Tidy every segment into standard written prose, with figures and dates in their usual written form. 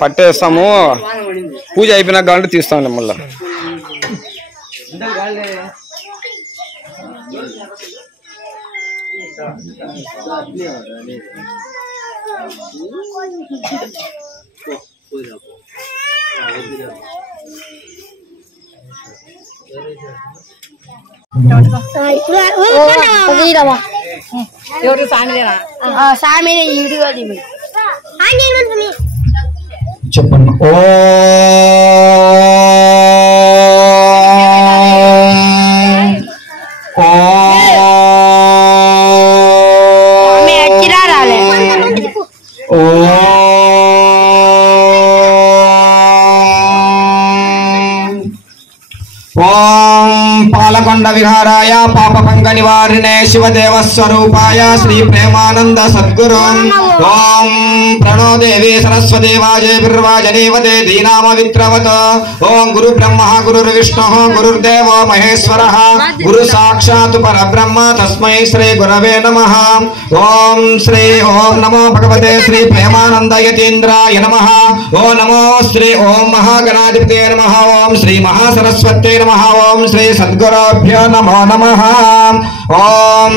పట్టేస్తాము. పూజ అయిపోయినాక కావాలంటే తీస్తాంలే మళ్ళా. చెప్పండి. పాలకొండ విహారాయ పాప పంక నివారిణే శివదేవ స్వరూపాయ శ్రీ ప్రేమానంద సద్గురు ఓం ప్రణో దేవి సరస్వతి వాజేభిర్వాజనీవతే దీనామ విత్రవత ఓం గురు బ్రహ్మ గురుర్ విష్ణు గురుర్దేవో మహేశ్వర గురు సాక్షాత్ పరబ్రహ్మ తస్మై శ్రీ గురవే నమః. ఓం శ్రీ ఓం నమో భగవతే శ్రీ ప్రేమానంద యతీంద్రాయ నమః. ఓం నమో శ్రీ ఓం మహాగణాధిపతే నమః. ఓం శ్రీ మహాసరస్వత్యై నమః. ఓం శ్రీ సద్గురుభ్యో నమో నమః. ఓం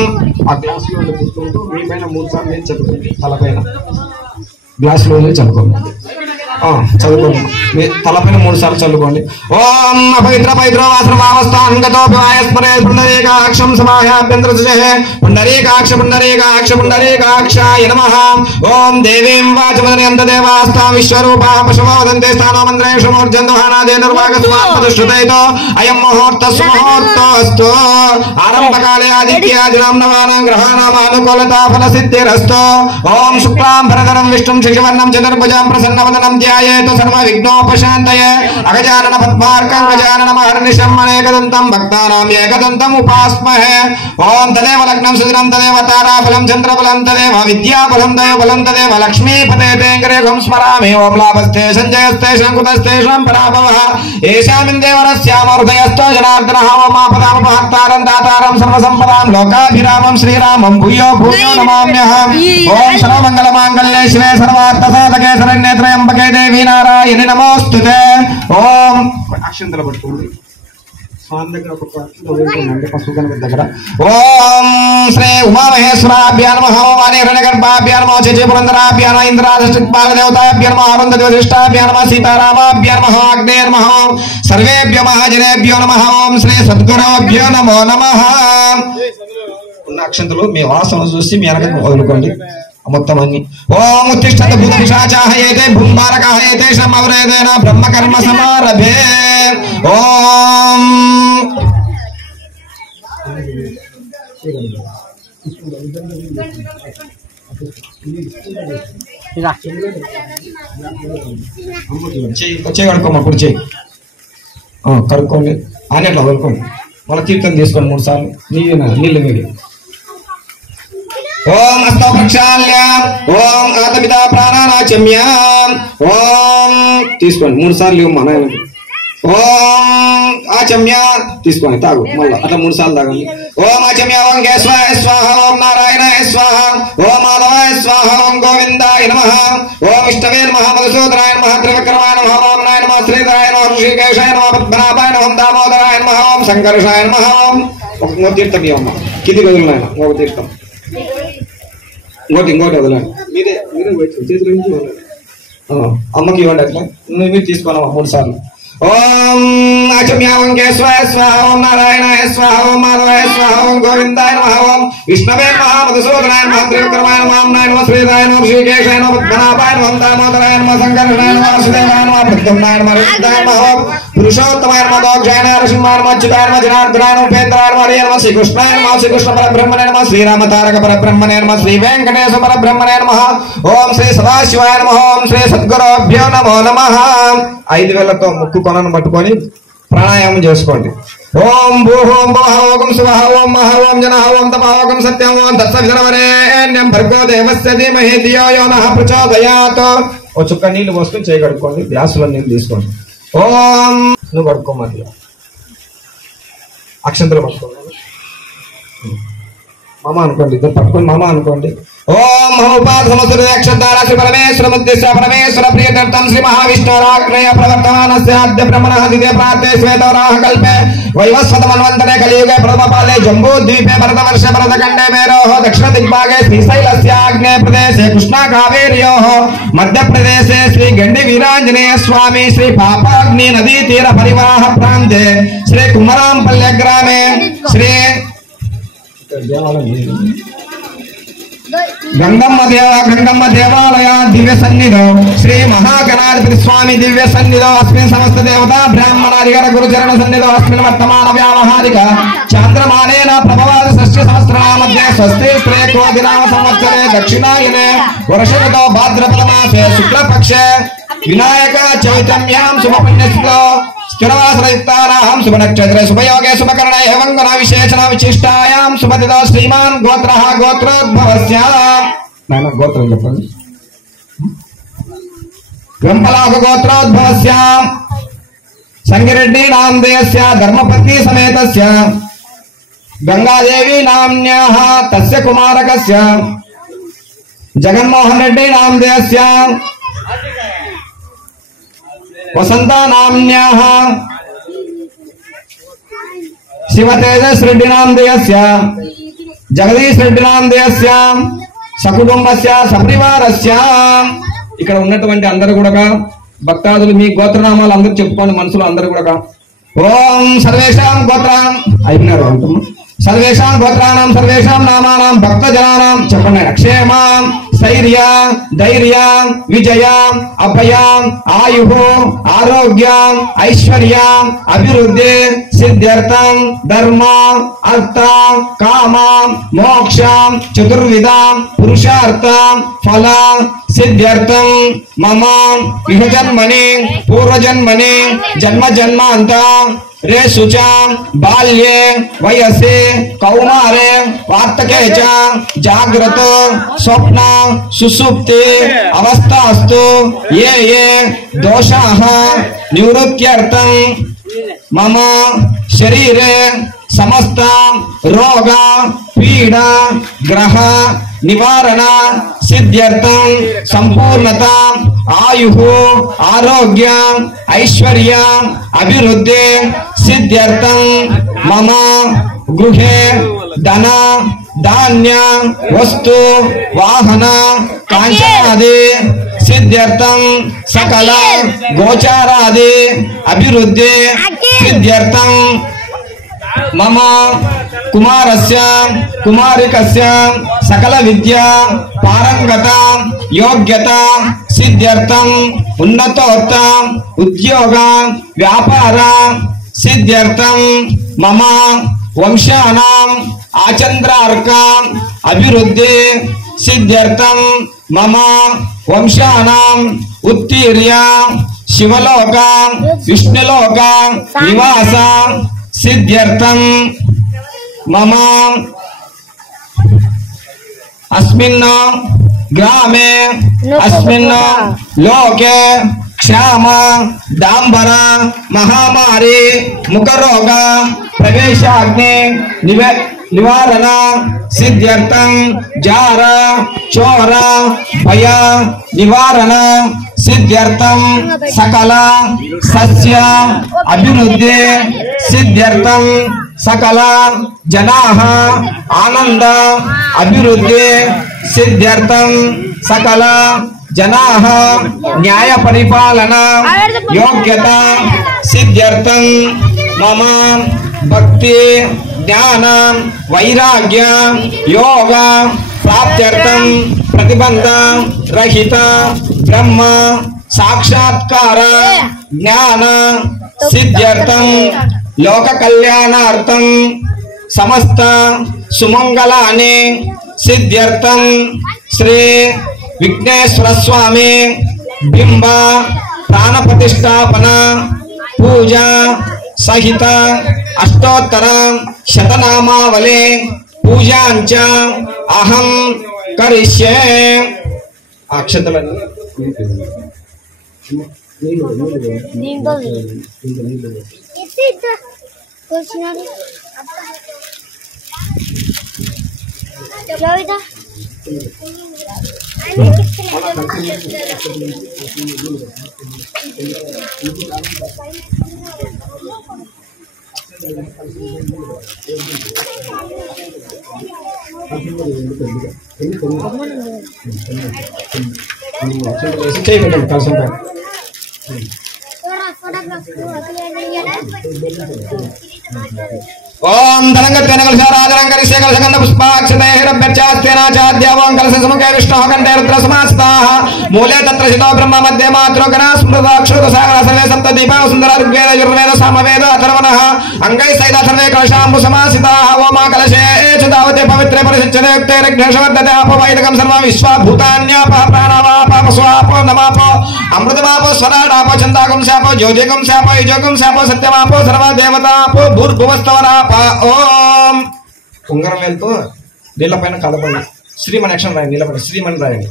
ఆ గ్లాసులో పుస్తకంతో మీ పైన 3 సార్లు నేను చదువుకోండి. తలపైన గ్లాసులో చదువుకోండి. చదువుకోండి. మీ తలపైన 3 సార్లు చదువుకోండి. ఓం అపవిత్ర పవిత్ర వాసనమావస్థాంగతో స్మరే పుండరీకాక్షం సమాహ్యాభ్యంతరజే పుండరీకాక్ష పుండరీకాక్ష పుండరీకాక్షాయ నమః. ఓం దేవీం వాచమదనంత దేవాస్తా విశ్వరూపా పశవో వదంతే స్థానో మంత్రేషు మూర్జందుహానాదే నిర్వాగస్వాత్మదుష్టుతైతో అయం ముహూర్తస్సు ముహూర్తోస్తు ఆరంభకాలే ఆదిత్యాదినాం నవానాం గ్రహాణాం అనుకూలతా ఫలసిద్ధిరస్తు. ఓం శుక్లాం భరధరం విష్ణుం శశివర్ణం చతుర్భుజాం ప్రసన్నవదనం ధ్యాయేతు సర్వ విఘ్నోపశాంతయే. అగజానన పద్మార్కం గజానన మహర్నిశం అనేకదంతం భక్తానాం ఏకదంతం ఉపాస్మహే. ఓం తదేవ లగ్నం సుదినం తదేవ తారాఫలం చంద్రబలం తదేవ విద్యాబలం దైవబలం తదేవ లక్ష్మీపతే తేంకరేకం స్మరామి. ఓం లాభస్తే సంజయస్తే శంకుతస్తేషాం పరాభవః ఏషామిందేవరస్యామ హృదయస్థో జనార్దనః. ఓం ఆపదామపహర్తారం దాతారం సర్వసంపదాం లోకాభిరామం శ్రీరామం భూయో భూయో నమామ్యహం. ఓం సర్వమంగళమాంగళ్యే శివే సర్వార్థసాధకే శరణ్యే త్రయంబకే దేవి నారాయణి నమోస్తుతే. ఓం అక్షంతలు పట్టుకోండి. స్వామి దగ్గర ఒక పసుపు గణపతి దగ్గర. ఓం శ్రీ ఉమామహేశ్వరాభ్యా నమః. ఓం హిరణ్యగర్భాభ్యా నమః. చతుపురంధరాభ్యా నమః. ఇంద్రాధిష్ఠిత్పాలదేవతాభ్యా నమః. అరుంధతివశిష్టాభ్యా నమః. సీతారామాభ్యా నమః. అగ్నేయ నమః. సర్వేభ్యో మహాజనేభ్యో నమః. ఓం శ్రీ సద్గురుభ్యో నమో నమః. ఉన్న అక్షంతలు మీ వాసన చూసి మీ వెనక వదులుకోండి మొత్తం అన్ని. ఓం ఉత్తిష్టత భూత పిశాచాహయేతే భూంబారకాహయేతే శమవరేదేన బ్రహ్మకర్మ సమారభే. ఓం కడుక్కోమ్మా. ఇప్పుడు చేయి కడుక్కోండి. అన్నిట్లో వదులుకోండి. మళ్ళీ తీర్థం తీసుకోండి 3 సార్లు. నీళ్ళు వేడి. ఓం హస్త ప్రక్షాళ్య. ఓం ఆతపిత ప్రాణానాచమ్య. ఓం తీసుకోండి 3 సార్లు ఇవ్వమ్మా నాయనకి. ఓం ఆచమ్య తీసుకోండి. తాగు మళ్ళీ అట్లా 3 సార్లు తాగండి. ఓం ఆచమ్య. ఓం కేశవాయ స్వాహ. ఓం నారాయణాయ స్వాహ. ఓం మాధవాయ స్వాహ. ఓం గోవిందాయ నమః. ఓం విష్ణవే నమః. మధుసూదనాయ నమః. త్రివిక్రమాయ నమః. ఓం నాయ నమః. శ్రీధరాయ నమః. ఋషికేశాయ నమః. పద్మనాభాయ నమః. దామోదరాయ నమః. ఓం సంకర్షాయ నమః. ఓం ఒక తీర్థం ఇవ్వమ్మా. కింది వదులునాయన ఒక తీర్థం. ఇంకోటి వదలండి. మీరే చేతుల నుంచి వదలండి. అమ్మకి ఇవ్వండి. అట్లా మీరు తీసుకోనమ్మా 3 సార్లు. ఓం ఆచమ్య. ఓం కేశవాయ స్వాహ. ఓం నారాయణాయ స్వాహ. ఓం మాధవాయ స్వాహ. ఓం गोविंदाय नमः ओम विष्णवे नमः मधुसूदनाय नमः त्रिविक्रमाय नमः वामनाय नमः श्रीधाय नमः ऋषिकेशाय नमः पद्मनाभाय नमः दामोदराय नमः शंकराय नमः वासुदेवाय नमः प्रद्युम्नाय नमः रुद्राय नमः पुरुषोत्तमाय नमः दोक्षाय नमः नरसिंहाय नमः अच्युताय नमः जनार्दनाय नमः उपेन्द्राय नमः हरे नमः श्रीकृष्णाय नमः श्रीकृष्ण परब्रह्मणे नमः श्रीराम तारक परब्रह्मणे नमः श्री वेंकटेश परब्रह्मणे नमः ओम श्री सदाशिवाय नमः ओम श्री सद्गुरुभ्यो नमो नमः 5000 తో ముక్కు కొనను పట్టుకొని ప్రాణాయామం చేసుకోండి ఓం భూహోం భవః ఓం శివః ఓం మహః ఓం జనః ఓం తపః ఓం సత్యం ఓం తత్సవితుర్వరేణ్యం భర్గో దేవస్య ధీమహి ధియో యో నః ప్రచోదయాత్ ఓ చుక్క నీళ్లు పోసుకొని చేయి కడుక్కోండి గ్లాసులో నీళ్లు తీసుకోండి ఓం నువ్వు కడుక్కోమని అక్షంతలు పట్టుకోండి మామ అనుకోండి ఇద్దరు పట్టుకొని మామ అనుకోండి ఓం మహోపాద సమస్త అక్షంతారా శ్రీ పరమేశ్వర ముద్దేశ్వర పరమేశ్వర ప్రియతర్థం శ్రీ మహావిష్ణురాగ్నేయ ప్రవర్తమానస్య అద్య బ్రహ్మణః దిదే ప్రాతే శ్వేతవరాహ కల్పే వైవస్వత మన్వంతరే కలియుగే ప్రథమపాలే జంబూద్వీపే భరతవర్ష భరతఖండే మేరోః దక్షిణ దిగ్భాగే శ్రీశైలస్య ఆగ్నేయ ప్రదేశే కృష్ణా కావేర్యోః మధ్యప్రదేశే శ్రీ గండి వీరాంజనేయ స్వామి శ్రీ పాపాగ్ని నదీ తీర పరివాహ ప్రాంతే శ్రీ కుమరాంపల్య గ్రామే శ్రీ గంగమ్మ దేవాలయ దివ్య సన్నిధో శ్రీ మహాగణాధిపతి స్వామి దివ్య సన్నిధో అస్మిన్ సమస్త దేవతా బ్రాహ్మణాధికర గురుచరణ సన్నిధో అస్మిన్ వర్తమాన వ్యావహారిక చాంద్రమానేన ప్రభవాది షష్ఠి సహస్రనామధ్యే స్వస్తి శ్రేకోదినామ సంవత్సరే దక్షిణాయనే వర్షగతో భాద్రపద మాసే శుక్లపక్షే వినాయక చైతన్యాం శుభపుణ్యస్థితో స్థిరవాసరయుక్తానాం శుభనక్షత్రే శుభయోగే శుభకరణే ఏవం గుణ విశేషణ విశిష్టాయాం శుభతిదో శ్రీమాన్ గోత్రః గోత్రోద్భవస్య నాయన గోత్రం చెప్పండి గంపలాక గోత్రోద్భవస్య సంగిరెడ్డి నామదేయస్య ధర్మపత్ని సమేతస్య గంగాదేవి నామ్న్యాః తస్య కుమారకస్య జగన్మోహన్ రెడ్డి నామదేయస్య वसंता नाम्न्याः शिवतेजस रेड्डी नामधेयस्य जगदीश रेड्डी नामधेयस्य सकुटुंबस्य सपरिवारस्य ఇక్కడ ఉన్నటువంటి అందరూ కూడా భక్తాదులు మీ గోత్రనామాలు అందరూ చెప్పుకోండి మనసులో అందరూ కూడా ఓం సర్వేషాం గోత్రాం అయినారు అంటున్నాం సర్వేషాం గోత్రానాం సర్వేషాం నామానాం భక్తజనానాం చెప్పండి క్షేమ స్థైర్య ధైర్య విజయ అభయ ఆయు ఆరోగ్య ఐశ్వర్య అభివృద్ధి సిద్ధ్యర్థం ధర్మ అర్థ కామ మోక్ష చతుర్విధ పురుషార్థ ఫల సిద్ధ్యర్థం మమ ఇహ జన్మని పూర్వజన్మని జన్మ జన్మాంత रेषु च बाल्ये वयसे कौमारे वार्तके च जाग्रत स्वप्न सुसुप्ति अवस्थास्तु ये ये दोषाः निवृत्त्यर्थं मम शरीरे समस्त रोग पीड़ा ग्रह निवारण सिद्ध्यर्थं संपूर्णता आयु आरोग्य ऐश्वर्य अभिवृद्धि सिद्ध्यर्थं मम गृहे धन धान्य वस्तु वाहन कांचनादि सिद्ध्यर्थं सकल गोचारादि अभिवृद्धि सिद्ध्यर्थं मम कुमारस्य कुमारिकस्य सकल विद्या पारंगता योग्यता सिद्ध्यर्थं उन्नतोत्त उद्योग व्यापार सिद्ध्यर्थं मम वंशानां आचंद्रार्क अभिवृद्धि सिद्ध्यर्थं मम वंशानां उत्तीर्य शिवलोक विष्णुलोक निवास सिद्ध्यर्थं मम अस्मिन् ग्रामे अस्मिन् लोके क्षाम डांबर महामारी मुखरोग प्रवेशाग्नि निवारण सिद्ध्यर्थं जार चोर भय निवारण सिद्ध्यर्थं सकल सस्य अभिवृद्धि सिद्ध्यर्थं सकल जनाः आनंद अभिवृद्धि सिद्ध्यर्थं सकल जनाः न्याय परिपालन योग्यता सिद्ध्यर्थं మమ భక్తి జ్ఞాన వైరాగ్య యోగ ప్రాప్త్యర్థం ప్రతిబంధ రహిత బ్రహ్మ సాక్షాత్కార జ్ఞాన సిద్ధ్యర్థం లోక కళ్యాణార్థం సమస్త సుమంగళాని సిద్ధ్యర్థం శ్రీ విఘ్నేశ్వర స్వామి బింబ ప్రాణ ప్రతిష్టాపన పూజ సహిత అష్టోత్తర శతనామావళి పూజాంచ అహం కరిష్యే. అక్షతలను చేయబెట్టండి కలిసి ఓం ధనంగత్యేన కలశారాధనం కరిష్యే కలశగంధ పుష్పాక్షతైః రభ్యర్చాస్తేనాచాద్య ఓం కలశసముఖే విష్ణోః కంఠే రుద్రసమాస్తాః మూలే తత్ర శితో బ్రహ్మ మధ్యే మాత్రో గణా స్మృతాక్షరసాగర సర్వే సప్త దీపా సుందర ఋగ్వేద యజుర్వేద సామవేద అథర్వణః అంగై సైత సర్వే కలశాంబు సమాసితాః ఓమా కలశే చుదావతే పవిత్రే పరిశుచ్యతే యుక్తే రిఘ్నశవర్ధతే అపవైదకం సర్వం విశ్వభూతాన్యాపః ప్రాణావాపః స్వాపో నమాపో అమృతమాపో స్వరాడాపో చందాకం శాపో జ్యోతికం శాపో యుజోకం శాపో సత్యమాపో సర్వదేవతాపో భూర్భువస్తవరా. ఓం ఉంగరం వెళ్తూ నీళ్ళపైన కలపండి. శ్రీమణి అక్షరం రాయండి. నీళ్ళపైన శ్రీమణి రాయండి.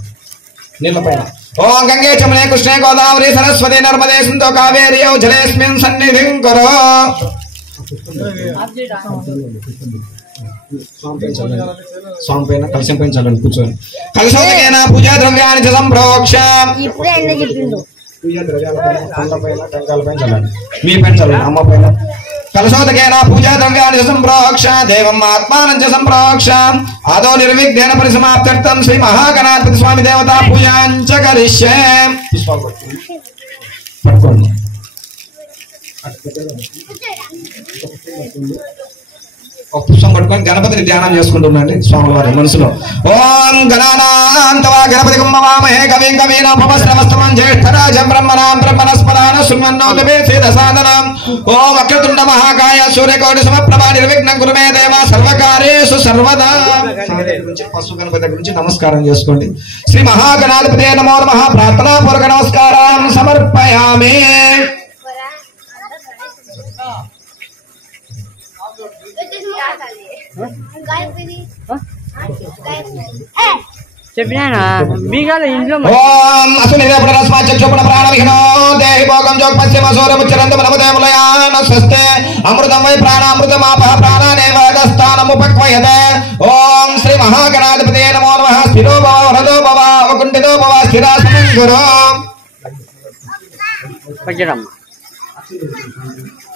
నీళ్ళపైన ఓం గంగే చమనే కృష్ణే గోదావరి సరస్వతి నర్మదే సింధు కావేరి జలేస్మిన్ సన్నిధిం కురు. స్వామి పైన కలశం పైన చల్లండి. కూర్చోండి. కలశోదకేన పూజా ద్రవ్యాన్ని చ సంప్రోక్ష. పూజా ద్రవ్యాల పైన పండ్లపైన టంకాలపైన చల్లండి. మీ పైన చల్లండి. అమ్మ పైన కలశోదకేన పూజా ద్రవ్యాన్ని సంప్రోక్ష దేవం ఆత్మానం చ సంప్రోక్ష ఆదో నిర్విఘ్నేన పరిసమాప్త్యర్థం శ్రీ మహాగణాధిపతి స్వామి దేవతా పూజాంచ కరిష్యే. పుష్పాలు పట్టుకోండి. ఒక పుష్పం పట్టుకొని గణపతిని ధ్యానం చేసుకుంటుందండి స్వాముల వారి మనసులో. ఓం గణానాంతవా గణపతి కుంభవామహే కవిం కవీనాభవస్రవస్తమం జ్యేష్ఠరాజం బ్రహ్మణాం బ్రహ్మణస్పదాన శృణ్వన్నోతిభే సేదసాదనం. ఓం వక్రతుండ మహాకాయ సూర్యకోటి సమప్రభా నిర్విఘ్నం కురు మే దేవ సర్వకార్యేషు సర్వదా. పశు గణపతి దగ్గర నుంచి నమస్కారం చేసుకోండి. శ్రీ మహాగణాధిపతే నమో నమః. ప్రార్థనాపూర్వక నమస్కారం సమర్పయామి. చెప్పినా మీగాల ఇంట్లో ఓం అసునిరేపణ రస్మాచక్షుపణ ప్రాణవిహీనో దేహి భోగం జోగ్ పశ్చిమ సూర్యముచ్చరంతం నమదేవలయాన స్వస్తే అమృతం వై ప్రాణామృతమాపః ప్రాణానేవ దస్థానముపక్వయతే. ఓం శ్రీ మహాగణాధిపతే నమో నమః. స్థిరో భవ వరదో భవ అవకుంఠితో భవ స్థిరాసనం గురు.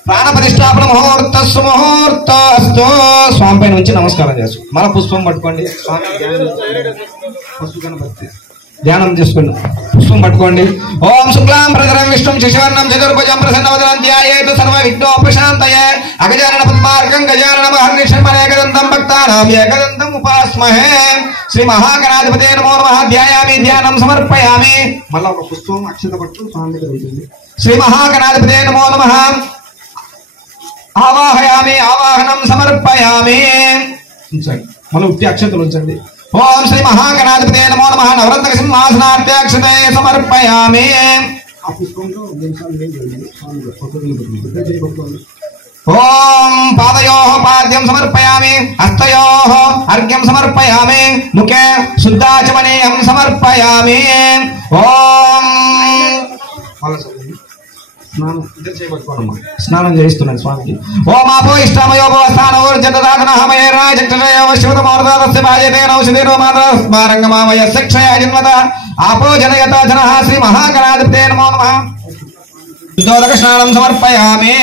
ప్రాణ ప్రతిష్టాపన ముహూర్తస్సు. స్వామి పైన నుంచి నమస్కారం చేసు. మన పుష్పం పట్టుకోండి. స్వామి ధ్యానం చేసుకోండి. పుష్పం పట్టుకోండి. ఓం శుక్లాం ప్రధరం విష్ణుం శశివర్ణం చతుర్భుజం ప్రసన్నవదనం ధ్యాయేత్ సర్వ విఘ్నోపశాంతయే. అగజానన పద్మార్కం గజానన మహర్నిశం ఏకదంతం భక్తానాం ఏకదంతం ఉపాస్మహే. శ్రీ మహాగణాధిపతే నమో నమః. ధ్యాయామి ధ్యానం సమర్పయామి. మళ్ళా ఒక పుష్పం అక్షత పట్టు స్వామి దగ్గర ఉంటుంది. శ్రీ మహాగణాధిపతే నమో నమః. ఆవాహయామి ఆవాహనం సమర్పయామి. ఉంచండి. మళ్ళీ ఉత్తి అక్షతలు ఉంచండి. ఓం శ్రీ మహాగణాధిపతే నమో నమః. నవరత్న సింహాసనార్థే అక్షతే సమర్పయామి. ఓం పాదయోః పాద్యం సమర్పయామి. హస్తయోః అర్ఘ్యం సమర్పయామి. ముఖే శుద్ధాచమనీయం సమర్పయామి. ఓం స్నానం చేయిస్తున్నాను స్వామికి. ఓం ఆపో ఇష్టమయో భవస్థానోర్జతదాతనహమయ రాజక్షయో శివతమోర్దాతస్య భాజతే నౌషధీరో మాతరస్మారంగమామయ శిక్షయ జన్మత ఆపో జనయత జనః. శ్రీ మహాగణాధిపతే నమో నమః. శుద్ధోదక స్నానం సమర్పయామి.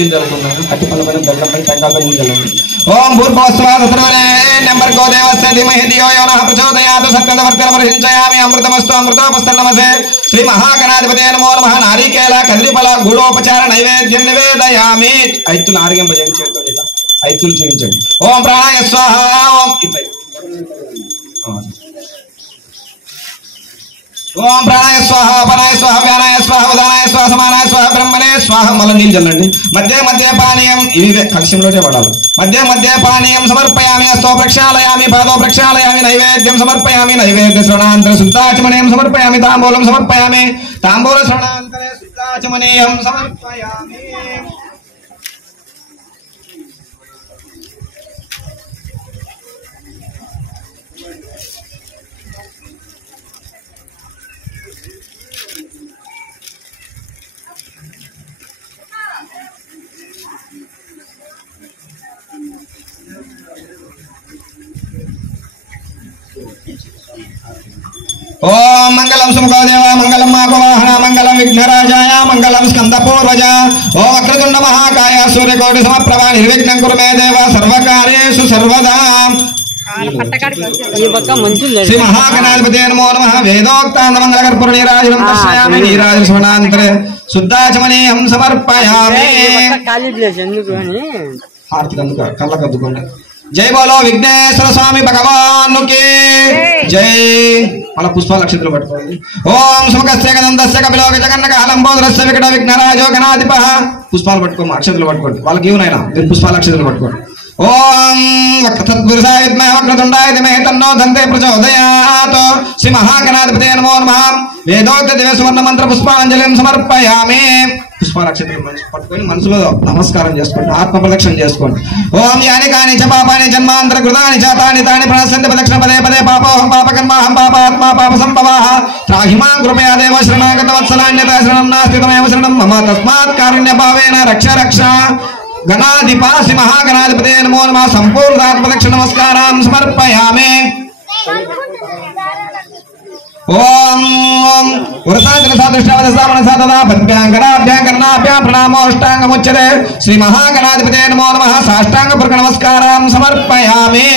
ఏం జరుగుతున్నాయి అట్టి పనులపైన బెల్లంపై టెంకాయపై నీళ్ళు చల్లండి. ఓం భూర్భువస్వాదసర్వరేణ్యం భర్గో దేవస్య ధీమహి ధియో యో నః ప్రచోదయాత్ సత్యవర్గరమర్శించయామి అమృతమస్తు అమృతోపస్తన్నమసే శ్రీ మహాగణాధిపతయే నమో నమః. నారికేల కర్రీఫల గూఢోపచార నైవేద్యం నివేదయామి. ఐతులు ఆరోగ్యం చేయండి, ఐతులు చూపించండి. ఓం ప్రాణాయ స్వాహ. ఓం ఇట్లా ఓం ప్రాణాయ స్వాహ అపనాయ స్వాహ వ్యానాయ స్వాహ ఉదానాయ స్వాహ సమానాయ స్వాహ బ్రహ్మణే స్వాహ. మళ్ళీ నీళ్ళు చల్లండి. మధ్య మధ్య పానీయం ఇవి కలశంలోనే పడాలి. మధ్య మధ్య పానీయం సమర్పయామి. హస్తో ప్రక్షాళయామి, పాదో ప్రక్షాళయామి, నైవేద్యం సమర్పయామి. నైవేద్య శ్రవణాంతర శుద్ధాచమనీయం సమర్పయామి. తాంబూలం సమర్పయామి. తాంబూల శ్రవణాంతరే శుద్ధాచమనీయం సమర్పయామి. ఓం మంగళం సుముఖదేవ మంగళం మాపవాహన మంగళం విఘ్నరాజాయ మంగళం స్కందపూర్వజ. ఓ వక్రతుండ మహాకాయ సూర్యకోటి సమప్రభ నిర్విఘ్నం కురు మే దేవ సర్వకార్యేషు సర్వదా. శ్రీ మహాగణాధిపతే నమో నమః. వేదోక్తాంత మంగళకర్పూర నీరాజనం దర్శయామి. నీరాజన శ్రవణాంతరే శుద్ధాచమనీయం సమర్పయామి. హారతి కళ్ళకద్దుకోండి. జై బోలో విఘ్నేశ్వర స్వామి భగవానుకి జై. మన పుష్పాల అక్షంతలు పట్టుకోండి. ఓం సుముఖస్య గదంతస్య కపిలో జగన్నక అలంబోదరస్య వికట విఘ్నరాజో గణాధిప. పుష్పాలు పట్టుకోండి, అక్షంతలు పట్టుకోండి. వాళ్ళకి ఏమైనా మీరు పుష్పాల అక్షంతలు పట్టుకోండి. ఓం వక్రతద్పురుషాయ విద్మహే వక్రతుండాయ ధీమహి తన్నో దంతే ప్రచోదయాత్. శ్రీ మహాగణాధిపతే నమో నమః. వేదోక్త దివ్య సువర్ణ మంత్ర పుష్పాంజలిం సమర్పయామి. పుష్పాల అక్షంతలు పట్టుకొని మనసులో నమస్కారం చేసుకోండి, ఆత్మ ప్రదక్షిణ చేసుకోండి. ఓం యాని కాని చ పాపాని జన్మాంతర కృతాని చ తాని తాని ప్రణశ్యంతి ప్రదక్షిణ పదే పదే పాపోహం పాపకర్మాహం పాపాత్మా పాప సంభవాః. త్రాహిమాం కృపయా దేవ శరణాగత వత్సలాన్యత శరణం నాస్తి తమేవ శరణం మమ తస్మాత్ కారుణ్య భావేన రక్ష రక్ష. గణాధిప శ్రీ మహాగణాధిపతే నమో నమః. సంపూర్ణాత్మ ప్రదక్షిణ నమస్కారం సమర్పయామి. ఓం ప్రణామోష్టాంగముచ్యతే. శ్రీ మహాగణాధిపతే నమో నమః. సాష్టాంగపూర్వక నమస్కారం సమర్పయామి.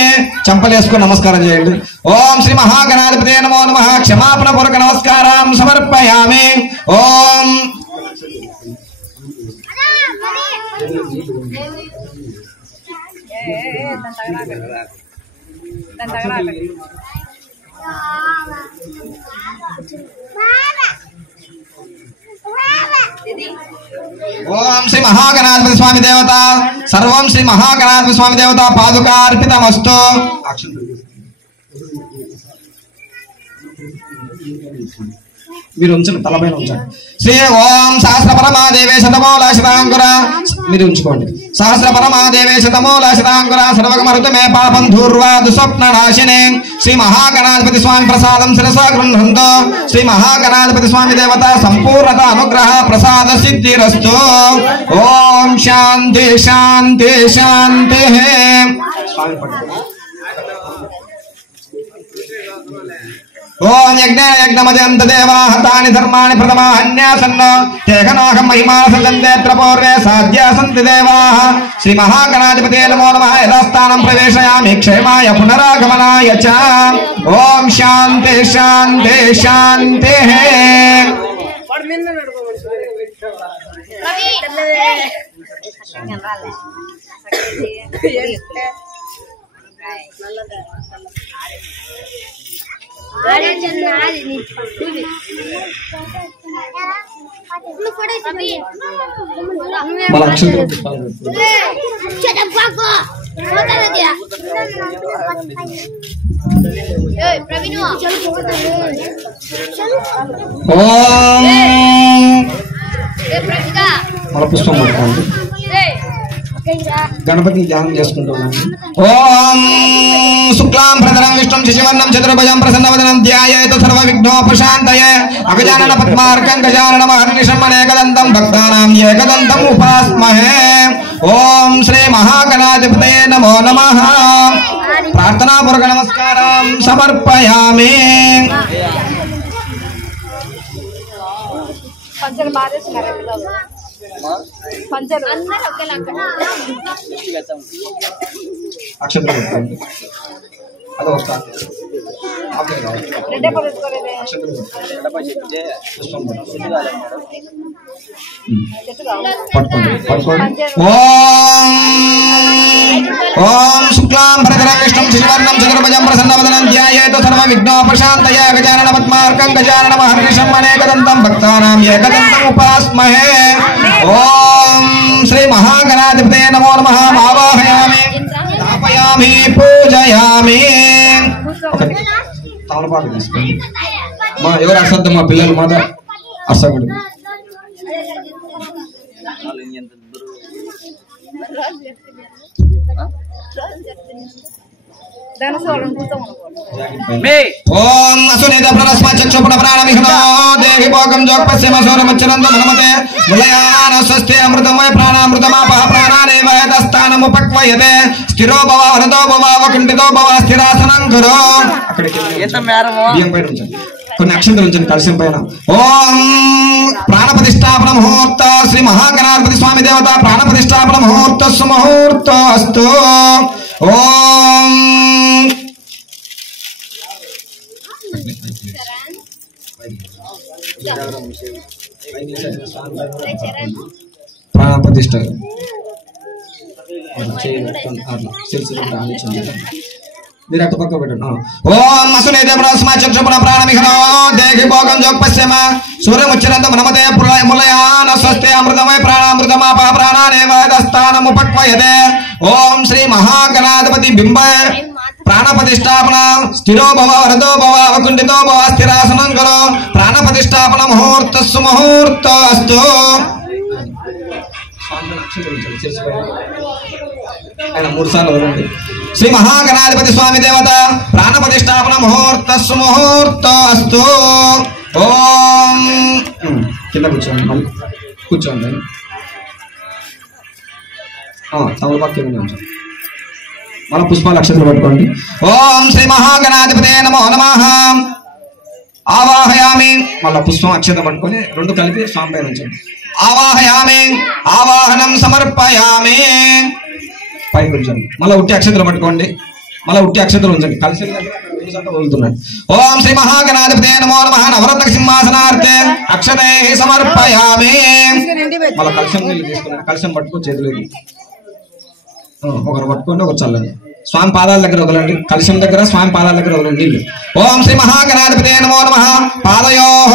చంపలేసుకొని నమస్కారం చేయండి. ఓం శ్రీ మహాగణాధిపతే నమో నమః. క్షమాపణ పూర్వక నమస్కారం సమర్పయామి. ఓం ఓం శ్రీ మహాగణాధిపతి స్వామి దేవత సర్వం శ్రీ మహాగణాధిపతి స్వామి దేవత పాదుకార్పితమస్తు. మీరు ఉంచండి, తలపైన ఉంచండి. శ్రీ ఓం సహస్ర పరమాదేవే శతమూల శతాంకుర. మీరు ఉంచుకోండి. సహస్ర పరమాదేవే శతమూల శతాంకుర సర్వగమరుతు మే పాపం ధూర్వా దుస్వప్న నాశినే. శ్రీ మహాగణాధిపతి స్వామి ప్రసాదం శిరసా గృహంతో. శ్రీ మహాగణాధిపతి స్వామి దేవత సంపూర్ణత అనుగ్రహ ప్రసాద సిద్ధిరస్తు. ఓం శాంతి శాంతి శాంతి. ఓం యజ్ఞ యజ్ఞమజంత దేవాః తాని ధర్మాణి ప్రథమాహన్యాసన్న తేఘనాహం మహిమాసందేత్ర పూర్వే సాధ్యా సంతి దేవాః. శ్రీ మహాగణాధిపతే నమో నమః. యథాస్థానం ప్రవేశయామి క్షేమాయ పునరాగమనాయ చ. ఓం శాంతి శాంతి శాంతి. పుష్పం పట్టుకోండి. గణపతి ధ్యానం చేసుకుంటున్నాను. ఓం శుక్లాం ప్రధరం విష్ణుం శశివర్ణం చతుర్భుజం ప్రసన్నవదనం ధ్యాయేత్ సర్వ విఘ్నోపశాంతయే. అగజానన పద్మార్కం గజానన మహర్నిశం అనేకదంతం భక్తానాం ఏకదంతం ఉపాస్మహే. ఓం శ్రీ మహాగణాధిపతయే నమో నమః. ప్రార్థనాపూర్వక నమస్కారం సమర్పయామి. అక్షంతలు అదో వస్తా ఓం శుక్లాం భరతరం విష్ణుం శశివర్ణం చతుర్భుజం ప్రసన్నవదనం ధ్యాయేతు సర్వవిఘ్నోపశాంతయే గజానన పద్మార్కం గజానన మహర్నిశం అనేకదంతం భక్తానాం ఏకదంతం ఉపాస్మహే. ఓం శ్రీ మహాగణాధిపతే నమో నమః. ఆవాహయామి స్థాపయామి పూజయామి. తమలపాకు తీసుకోండి మా ఎవరు అశ్రద్ధ మా పిల్లలు మాట అశ్రద్ధ ఓం అసునేత ప్రరస్మ చక్షుపణ ప్రాణమిహ్నో దేహి భోగం జోక్పస్య మసూరమచ్చరంత మనమతే ములయాన స్వస్తి అమృతమయ ప్రాణామృతమాపః ప్రాణానేవ యతస్థానముపక్వయతే స్థిరో భవ వరదో భవ వకుంఠితో భవ స్థిరాసనం కురు. కొన్ని అక్షంతలు ఉంచండి కలశం పైన. ఓం ప్రాణప్రతిష్టాపన ముహూర్త శ్రీ మహాగణాధిపతి స్వామి దేవత ప్రాణప్రతిష్టాపన ముహూర్త సుముహూర్త అస్తు. ఓం ప్రాణప్రతిష్ట మీరు అటు పక్క పెట్టండి. ఓం అసునేత ప్రస్మ చక్షుపణ ప్రాణమిహ్నో దేహి భోగం జోక్పస్యమ సూర్యముచ్చరంత మనమతే ములయాన స్వస్తి అమృతమయ ప్రాణామృతమాపః ప్రాణానేవ యతస్థానముపక్వయతే. ఓం శ్రీ మహాగణాధిపతి బింబ ప్రాణప్రతిష్టాపన స్థిరో భవ వరదో భవ వకుంఠితో భవ స్థిరాసనం కురు. ప్రాణప్రతిష్టాపన ముహూర్త సుముహూర్త అస్తు. ఆయన 3 సార్లు వదండి. శ్రీ మహాగణాధిపతి స్వామి దేవత ప్రాణప్రతిష్టాపన ముహూర్త సుముహూర్త అస్తు. ఓం కింద కూర్చోండి కూర్చోండి. తమలపాకు మన పుష్పాలు అక్షతలు పట్టుకోండి. ఓం శ్రీ మహాగణాధిపతే నమో నమః. ఆవాహయామి మళ్ళా పుష్పం అక్షత పట్టుకొని 2 కలిపి స్వామి పైన ఉంచండి. ఆవాహయామి ఆవాహనం సమర్పయామి. పైకి ఉంచండి. మళ్ళీ ఉట్టి అక్షతలు పట్టుకోండి. మళ్ళీ ఉట్టి అక్షతలు ఉంచండి. కలిసి వదులుతున్నాయి. ఓం శ్రీ మహాగణాధిపతే నమో నమః. నవరత్న సింహాసనార్థే అక్షతే సమర్పయామి. మళ్ళీ కలశం నీళ్ళు తీసుకున్నాను. కలశం పట్టుకొని చేతులకి ఒకరు పట్టుకోండి ఒకరు చల్లండి. స్వామి పాదాల దగ్గర వదలండి. కలశం దగ్గర స్వామి పాదాల దగ్గర వదలండి నీళ్ళు. ఓం శ్రీ మహాగణాధిపతే నమో నమః. పాదయోః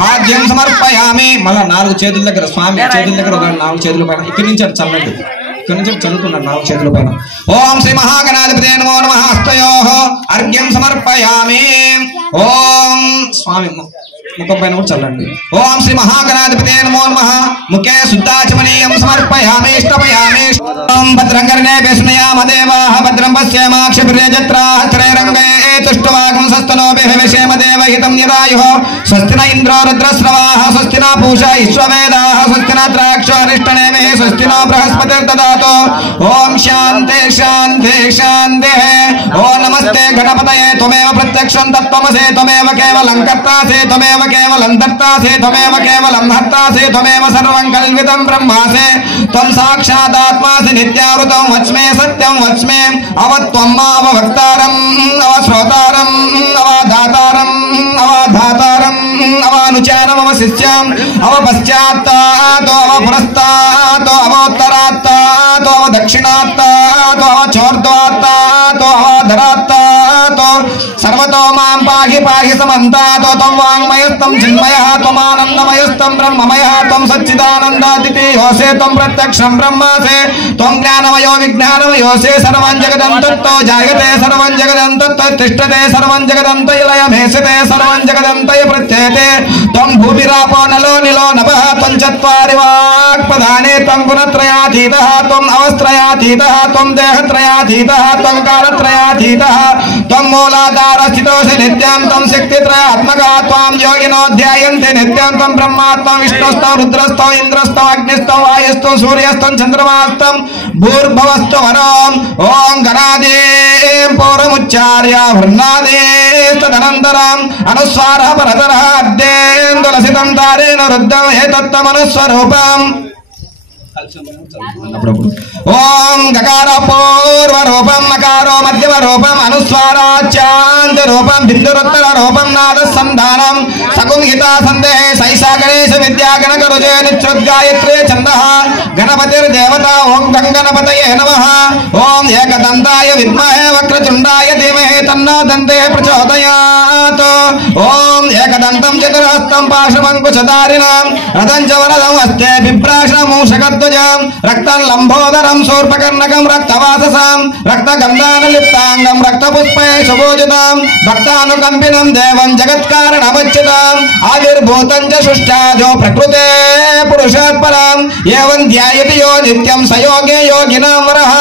పాద్యం సమర్పయామి. మళ్ళా 4 చేతుల దగ్గర స్వామి చేతుల దగ్గర వదలండి. 4 చేతుల పైన ఇక్కడి నుంచి అది చల్లండి. ఇక్కడి నుంచి చల్లుతున్నారు 4 చేతుల పైన. ఓం శ్రీ మహాగణాధిపతే నమో నమః. హస్తయోః అర్ఘ్యం సమర్పయామి. ఓం స్వామి ముఖం పైన కూడా చల్లండి. ఓం శ్రీ మహాగణాధిపతే నమో నమః. ముఖే శుద్ధాచమనీయం సమర్పయామి స్థాపయామి. ఓం భద్రం కర్ణేభిः శృణుయామ దేవాః భద్రం పశ్యేమాక్షభిర్యజత్రాः స్థిరైరంగే తుష్టువాగం సస్తనోభిः విషేమ దేవహితం నిరాయుః. స్వస్తి న ఇంద్రో రుద్రస్రవాः స్వస్తి న పూషా విశ్వవేదాः స్వస్తి న ద్రాక్షారిష్టనేమిः స్వస్తి న బృహస్పతిర్దదాతు. ఓం శాంతి శాంతి శాంతి. ఓం నమస్తే గణపతయే త్వమేవ ప్రత్యక్షం తత్వమసి త్వమేవ కేవలం కర్తాసి త్వమేవ కేవలం దత్తాసి త్వమేవ కేవలం హర్తాసి త్వమేవ సర్వం కల్వితం బ్రహ్మాసి త్వం సాక్షాదాత్మాసి నిత్యావృతం వచ్మే సత్యం వచ్మే అవత్వం అవభక్తారం అవశ్రోతారం అవధాతారం అవధాతారం అవానుచారం అవశిష్యం అవపశ్చాత్తాతో అవపురస్తాతో అవోత్తరాత్తాతో అవదక్షిణాత్తాతో అవచోర్ధ్వాత్తాతో అవధరాత్తాతో సర్వతో మాం పాహి పాహి సమంతాతో త్వం వాంగ్మయస్తం చిన్మయః త్వమానందమయస్తం బ్రహ్మమయః త్వం సచ్చిదానందాదితేయోసే త్వం ప్రత్యక్షం బ్రహ్మాసే త్వం జ్ఞానమయో విజ్ఞానమయోసే సర్వం జగదంతతో జాయతే సర్వం జగదంతతో తిష్టతే సర్వం జగదంతయ లయమేసతే సర్వం జగదంతయ ప్రత్యయతే త్వం భూమిరాపో నలో నిలో నభః త్వం చత్వారి వాక్పదానే త్వం గుణత్రయాతీతః త్వం అవస్త్రయాతీతః త్వం దేహత్రయాతీతః త్వం కాలత్రయాతీతః త్వం మూలాధార స్థితోసి నిత్యం త్వం శక్తిత్రయాత్మకः త్వం యోగినో ధ్యాయంతే నిత్యం త్వం బ్రహ్మాత్మ విష్ణుస్తం రుద్రస్తం ఇంద్రస్తం అగ్నిస్తం వాయుస్తం సూర్యస్తం చంద్రమాస్తం భూర్భవస్తం వరం. ఓం గణాదేం పౌరముచ్చార్య వృన్నాదేస్తదనంతరం అనుస్వార పరతరః అద్దేందులసితం తారేణ రుద్ధం ఏతత్తమనుస్వరూపం. ఓం గకార పూర్వ రూపం మకారో మధ్యమ రూపం అనుస్వారాచ్యాంత రూపం బిందురుత్తర రూపం నాద సంధానం సగుంహిత సందేహ సైషా గణేశ విద్యా గణక రుజే నిత్యుద్గాయత్రే ఛందః గణపతిర్దేవత ఓం గంగణపతయే నమః ఓం ఏకదంతాయ విద్మహే వక్రతుండాయ ధీమహి తన్నో దంతే ప్రచోదయాత్ ఓం ఏకదంతం చతురహస్తం పాశమంకుశధారిణం రథం చ వరదం హస్తే బిభ్రాశమూషకధ్వజం రక్తం లంబోదరం శూర్పకర్ణకం రక్తవాససాం రక్తగంధానలిప్తాంగం రక్తపుష్పే శుభోజితం భక్తానుకంపినం దేవం జగత్కారణమచ్యుతం ఆవిర్భూతం చ సృష్టాజో ప్రకృతే పురుషాత్పరం ఏవం ధ్యాయతి యో నిత్యం సయోగే యోగినాం వరః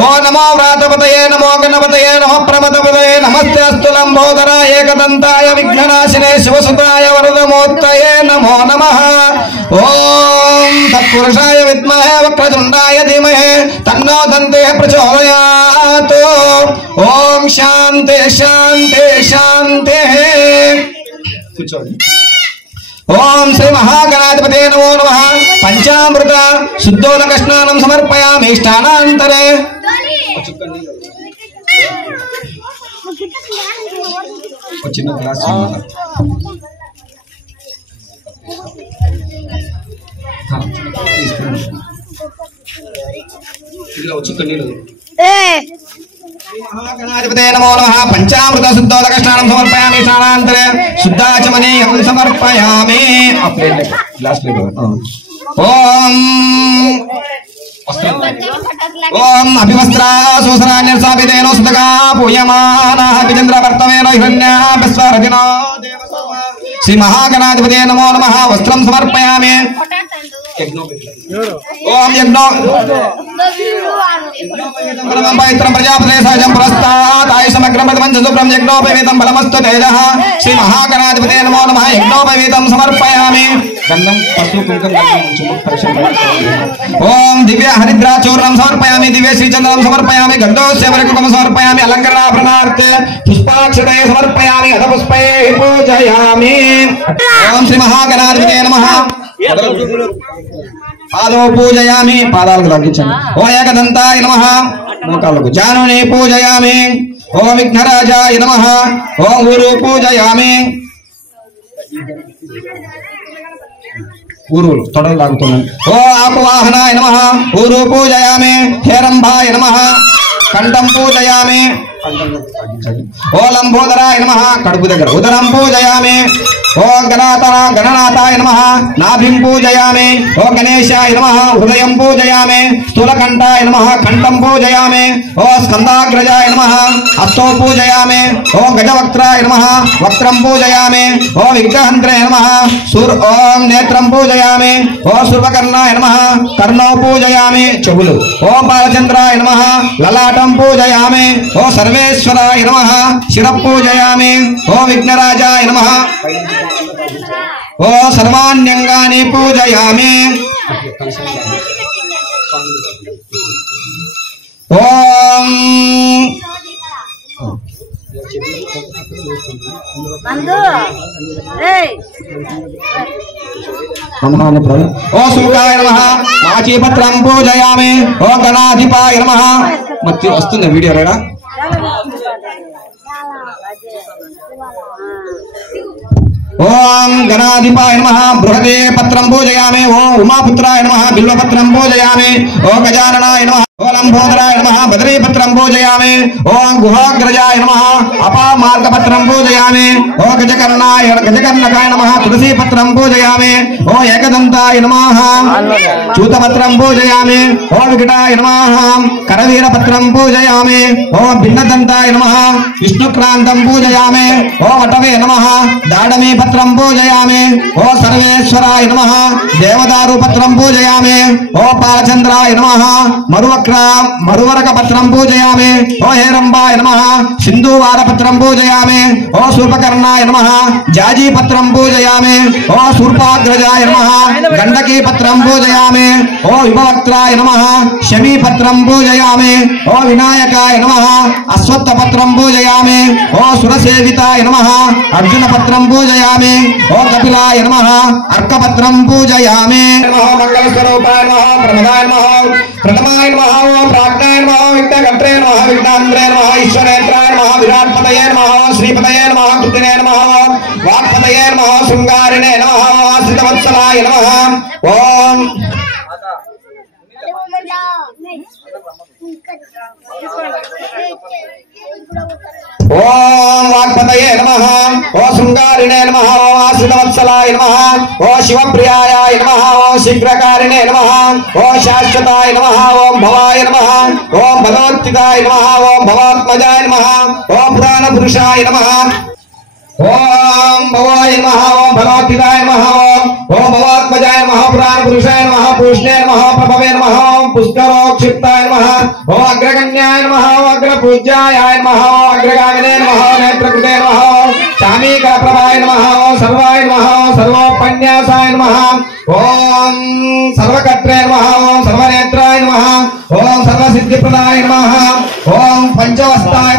ఓ నమో వ్రాతపతయే నమో గణపతయే నమో ప్రమదపతయే నమస్తే అస్తు లంబోదరాయ ఏకదంతాయ విఘ్ననాశినే శివసుతాయ వరదమూర్తయే నమో నమః ఓం తత్పురుషాయ విద్మహే వక్రతుండాయ ధీమహి తన్నో దంతే ప్రచోదయాత్ ఓం శాంతి శాంతి శాంతి ఓం శ్రీ మహాగణాధిపతే నమో నమః పంచామృత శుద్ధోదక స్నానం సమర్పయామి స్నానాంతరే చిన్న గ్లాస్ మహాగణాధిపతే నమో నమః పంచామృత శుద్ధోదక స్నానం సమర్పయామి స్నానాంతరే శుద్ధాచమనీయం సమర్పయామి గ్లాస్ ఓం ఓం అభివస్త్రా సూసరాన్యర్సాపితేనో సుతగా పూయమానాః విజేంద్రవర్తవేన హిరణ్యాభిస్వరతినో శ్రీ మహాగణాధిపతే నమో నమః వస్త్రం సమర్పయామి ఓం యజ్ఞో పవిత్రం ప్రజాపతే సహజం పురస్తాత్ ఆయుషమగ్రం ప్రథమం శుభ్రం యజ్ఞోపవీతం బలమస్తు తేజః శ్రీ మహాగణాధిపతే నమో నమః యజ్ఞోపవీతం సమర్పయామి గంధం పసుపు కుంకుమ ఓం దివ్య హరిద్రాచూర్ణం సమర్పయామి దివ్య శ్రీచంద్రం సమర్పయామి గంధోస్యవరకుకం సమర్పయామి అలంకరణాభరణార్థే పుష్పాక్షతయ సమర్పయామి అధ పుష్పై పూజయామి ఓం శ్రీ మహాగణాధిపతే నమః పాదో పూజయామి పాదాలకు తగ్గించండి ఓ ఏకదంతాయ నమః మోకాళ్ళకు జానుని పూజయామి ఓ విఘ్నరాజాయ నమః ఓం ఊరు పూజయామి ఊరువులు తొడలు లాగుతున్నాయి ఓ ఆకువాహనాయ నమః ఊరు పూజయామి హేరంభాయ నమః కంఠం పూజయామి ఓ లంబోదరాయ నమః కడుపు దగ్గర ఉదరం పూజయామి ఓ గణనాథాయ నమః నాభిం పూజయామి ఓ గణేశాయ నమః హృదయం పూజయామి స్థూలకంఠాయ నమః కంఠం పూజయామి ఓ స్కందాగ్రజాయ నమః హస్తో పూజయామి ఓ గజవక్త్రాయ నమః వక్త్రం పూజయామి ఓ విగ్రహంత్రే నమః ఓం నేత్రం పూజయామి ఓ శుభకర్ణాయ నమః కర్ణో పూజయామి చెవులు ఓ బాలచంద్రాయ నమః లలాటం పూజయామి ఓ సర్వేశ్వరాయ నమః శిర పూజయామి ఓ విఘ్నరాజాయ నమః ఓ సర్వాణ్యంగాని పూజయామి ఓం ఓ సూకాయ నమః మాచీపత్రం పూజయామి ఓ గణాధిపాయ నమః మధ్య వస్తుంది వీడియో రేడా ఓం గణాధిపాయ నమః బృహదే పత్రం పూజయామి ఓం ఉమాపుత్రాయ నమః బిల్వపత్రం పూజయామి ఓ గజాననాయ నమః ఓ లంబోదరాయ నమః బదరీపత్రం పూజయామి ఓం గుహాగ్రజాయ నమః అపామార్గపత్రం పూజయామి ఓ గజకర్ణకాయ నమః తులసీపత్రం పూజయామి ఓ ఏకదంతాయ నమః చూతపత్రం పూజయామి ఓ వికటాయ నమః కరవీరపత్రం పూజయామి ఓ భిన్నదంతాయ నమః విష్ణుక్రాంతం పూజయామి ఓ వటవే నమః దాడమీ పత్రం పూజయామి ఓ సర్వేశ్వరాయ నమః దేవదారు పత్రం పూజయామి ఓ పాలచంద్రాయ నమః మరువక్ర बिल्वपत्र मरुवरक पत्रं पूजयामि। ओ हेरंबाय नमः। सिंधुवार पत्रं पूजयामि। ओ सूर्पकर्णाय नमः। जाजी पत्रं पूजयामि। ओ सूर्पाग्रजाय नमः। गंडकी पत्रं पूजयामि। ओ विभवक्त्राय नमः। शमी पत्रं पूजयामि। ओ विनायकाय नमः। अश्वत्थ पत्रं पूजयामि। ओ सुरसेविताय नमः। अर्जुन पत्रं पूजयामि। ओ कपिलाय नमः। अर्क पत्रं पूजयामि। नमः मंगल स्वरूपाय नमः। प्रमदाय नमः। प्रथमाय नमः। प्राज्ञाय नमः। विघ्नकर्त्रे नमः। विघ्नान्त्रे नमः। ईश्वरेन्द्राय नमः। विराट्पतये नमः। श्रीपतये नमः। कृतिने नमः। वाक्पतये नमः। शृंगारिणे नमः। आश्रितवत्सलाय नमः। ओम ओम वाक्पतये नमः। ओ शृंगारिणे नमः। ओ आश्रितवत्सलाय नमः। ओ शिवप्रियाय नमः। ओ शीघ्रकारिणे नमः। ओ शाश्वताय नमः। ओम भवाय नमः। ओम भगवत्पिताय नमः। ओम भवात्मजाय नमः। ओम पुराण पुरुषाय नमः। ओम भवाय नमः। ओम भगवत्पिताय नमः। ओम भवात्मजाय नमः। पुराण पुरुषाय नमः। पुष्णे नमः। प्रभवे नमः। पुष्करोक्षिप्ताय नमः। ओम अग्रगण्याय नमः। अग्रपूज्याय नमः। अग्रगामिने नमः। नेत्रकृते नमः। चामीकप्रभाय नमः। सर्वाय नमः। सर्वोपन्यासाय नमः। ओम सर्वकर्त्रे नमः। ओम सर्वनेत्राय नमः। ओम सर्वसिद्धिप्रदाय नमः। ओम पंचहस्ताय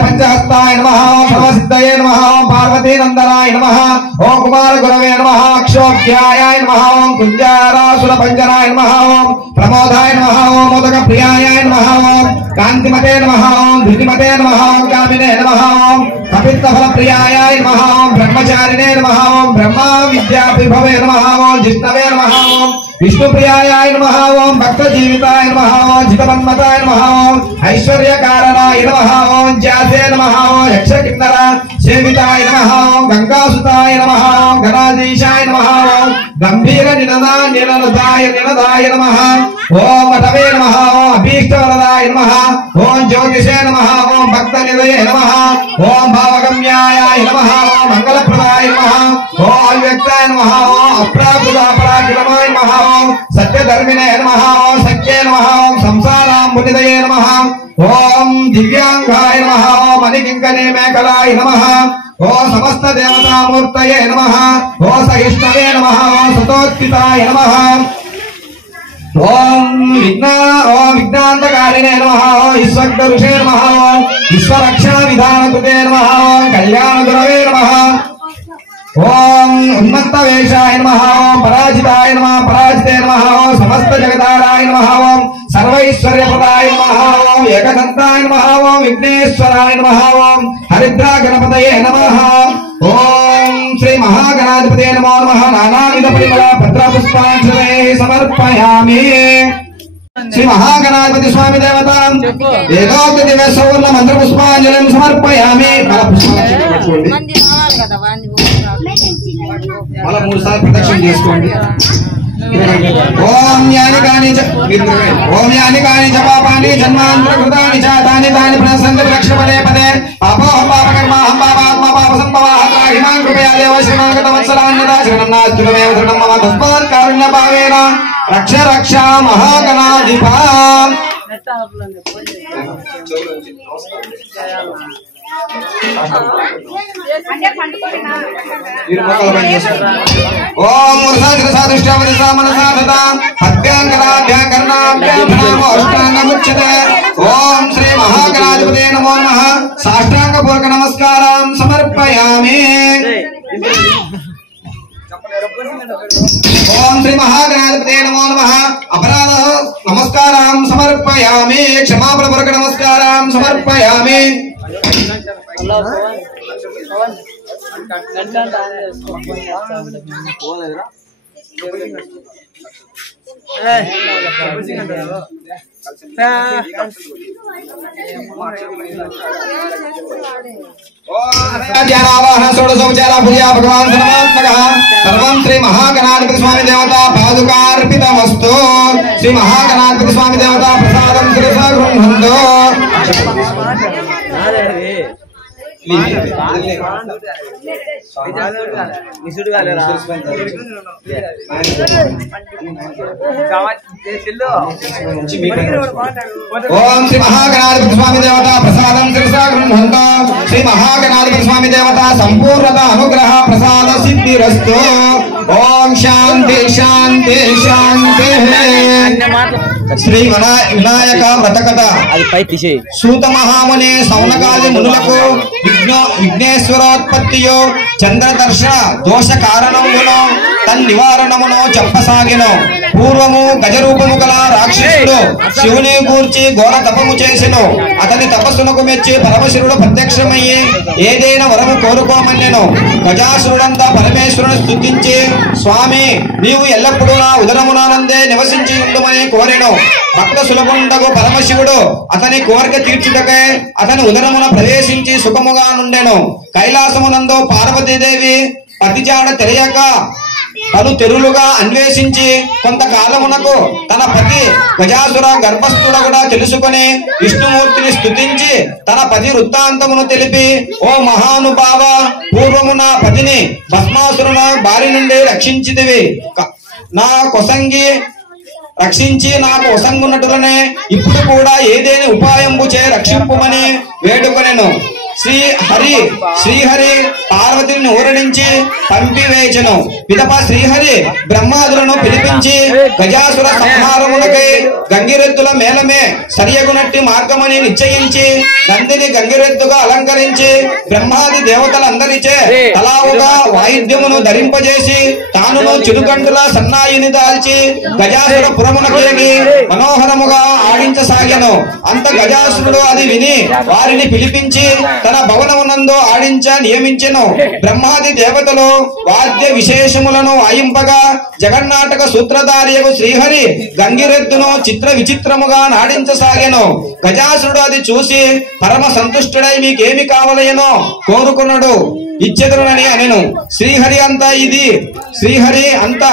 नमः। ओम सर्वसिद्धये नमः। ओम पार्वती नंदनाय नमः। ओम कुमार गुरवे नमः। अक्षोभ्याय नमः। ओम कुंजारासुर पंजनाय नमः। ओम प्रमोदाय नमः। ओम मोदक प्रियाय नमः। ओम कांतिमते नमः। ओम धृतिमते नमः। ओम कामिने नमः। ओम कपित्तफल प्रियाय नमः। ओम ब्रह्मचारिणे नमः। ओम ब्रह्मा विद्या विभवे नमः। ओम जिष्णवे नमः। ओम विष्णुप्रियाय नमः। ओम भक्त जीविताय नमः। ओम जितमन्मताय नमः। ओम ऐश्वर्यकारणाय नमः। ओम जाते नमः। ओम यक्षकिन्नर सेविताय नमः। ओम गंगासुताय नमः। ओम गणाधीशाय नमः। ओम गंभीर निनदाय नमः। ओम वटवे नमः। ओम अभीष्टवरदाय नमः। ओम ज्योतिषे नमः। ओम भक्तनिधये नमः। ओम भावगम्याय नमः। ओम मंगलप्रदाय नमः। ओम अव्यक्ताय नमः। ओम अपराकृतपराक्रमाय नमः। ओम सत्यधर्मिणे नमः। ओम सत्ये नमः। ओम संसाराम्बुनिधये नमः। ओम दिव्यांगाय नमः। ओम अनिकिंकने मेकलाय नमः। ओम समस्त देवतामूर्तये नमः। ओम सहिष्णवे नमः। ओम सतोत्थिताय नमः। ओम विघ्नांतकारिणे नमः। ओम ईश्वरऋषे नमः। ओम विश्वरक्षा विधानकृते नमः। ओम कल्याण गुरवे नमः। ओम उन्मत्त वेशाय नमः। ओम पराजिताय नमः। पराजिते नमः। ओम समस्त जगदाराय नमः। ओम सर्वैश्वर्यप्रदाय नमः। ओम एकदन्ताय नमः। ओम विघ्नेश्वराय नमः। ओम हरिद्रा गणपतये नमः। ओम श्री महागणाधिपतये नमो नमः। नानाविध परिमल पत्रपुष्पांजलैः समर्पयामि। श्री महागणाधिपति स्वामी देवता ఏకోక్త దివ్య సౌవర్ణ మంత్ర పుష్పాంజలిం సమర్పయామి. మళ్ళా 3 సార్లు ప్రదక్షిణ చేసుకోండి. ఓం యానికాని చ పాపాని జన్మాంతరకృతాని చ తాని ప్రణసంతి లక్ష్మణే పదే పాపోహం పాపకర్మాహం పాపాత్మ పాప సంభవాః త్రాహిమాం కృపయా దేవ శ్రీమాగత వత్సలాన్యదా శరణం నాస్తిమేవ శరణం మమ తస్మాత్ కారుణ్య భావేన రక్ష రక్ష మహాగణాధిపా. ओम ओम श्री महागणाधिपते नमो नमः। साष्टांग पूर्वक नमस्कारां समर्पयामि। ओम श्री महागणाधिपते नमो नमः। अपराध नमस्कारां समर्पयामि। क्षमापण पूर्वक नमस्कारां समर्पयामि। भगवान सर्वं श्री महागणाधिपति स्वामी देवता पादुकार्पितमस्तु। श्री महागणाधिपति स्वामी देवता प्रसादं शिरसा गृह्णन्तु। ఓం శ్రీ మహాగణాధిపతి స్వామి దేవత ప్రసాదం శిరసా గృహంతో శ్రీ మహాగణాధిపతి స్వామి దేవత సంపూర్ణత అనుగ్రహ ప్రసాద సిద్ధిరస్తు. ఓం శాంతి శాంతి శాంతి. శ్రీ వినాయక వ్రతకథ. సూత మహాముని సౌనకాది మునులకు విఘ్నేశ్వరోత్పత్తియు చంద్రదర్శ దోష కారణమును తన్నివారణమును చెప్పసాగిను. పూర్వము గజరూపము గల రాక్షసుడు శివుని గూర్చి ఘోర తపము చేసెను. అతని తపస్సునకు మెచ్చి పరమశివుడు ప్రత్యక్షమయ్యి ఏదైనా వరము కోరుకోమన్నెను. గజాసురుడంతా పరమేశ్వరుని స్తుతించి, స్వామి నీవు ఎల్లప్పుడూ నా ఉదరమునందే నివసించి ఉండుమని కోరెను. భక్త సులభుండగు పరమశివుడు అతని కోరిక తీర్చుటకై అతని ఉదరమున ప్రవేశించి సుఖముగా నుండెను. కైలాసమునందు పార్వతీదేవి పతిజాడ తెలియక పలు తెరులుగా అన్వేషించి కొంతకాలమునకు తన పతి గజాసుర గర్భస్థుడ కూడా తెలుసుకుని విష్ణుమూర్తిని స్తుతించి తన పతి వృత్తాంతమును తెలిపి, ఓ మహానుభావ, పూర్వము నా పతిని భస్మాసురుల బారి నుండి రక్షించితివి. నా కొసంగి రక్షించి నాకు వసంగున్నట్టులనే ఇప్పుడు కూడా ఏదేని ఉపాయంబు చే రక్షింపుమని వేడుకొనెను. శ్రీహరి పార్వతిని ఊరడించి పంపివేచెను. పిదప శ్రీహరి బ్రహ్మాదులను పిలిపించి గజాసుర సంహారములకై గంగిరెద్దుల మేళమే సరియగునట్టి మార్గమని నిశ్చయించి నందిని గంగిరెద్దుగా అలంకరించి బ్రహ్మాది దేవతలందరిచే తలావుగా వాయిద్యమును ధరింపజేసి తానును చిరుకంటుల సన్నాయిని దాల్చి గజాసుర పురమునకేగి మనోహరముగా ఆడించసాగెను. అంత గజాసురుడు అది విని వారిని పిలిపించి తన భవనమునందు ఆడించ నియమించెను. బ్రహ్మాది దేవతలు వాద్య విశేషములను వాయింపగా జగన్నాటక సూత్రధారియకు శ్రీహరి గంగిరెద్దును చిత్ర విచిత్రముగా నాడించసాగెను. గజాసురుడు అది చూసి పరమ సంతుష్టుడై మీకేమి కావలయనో కోరుకున్నాడు, ఇచ్చెదరునని అనెను. శ్రీహరి అంతా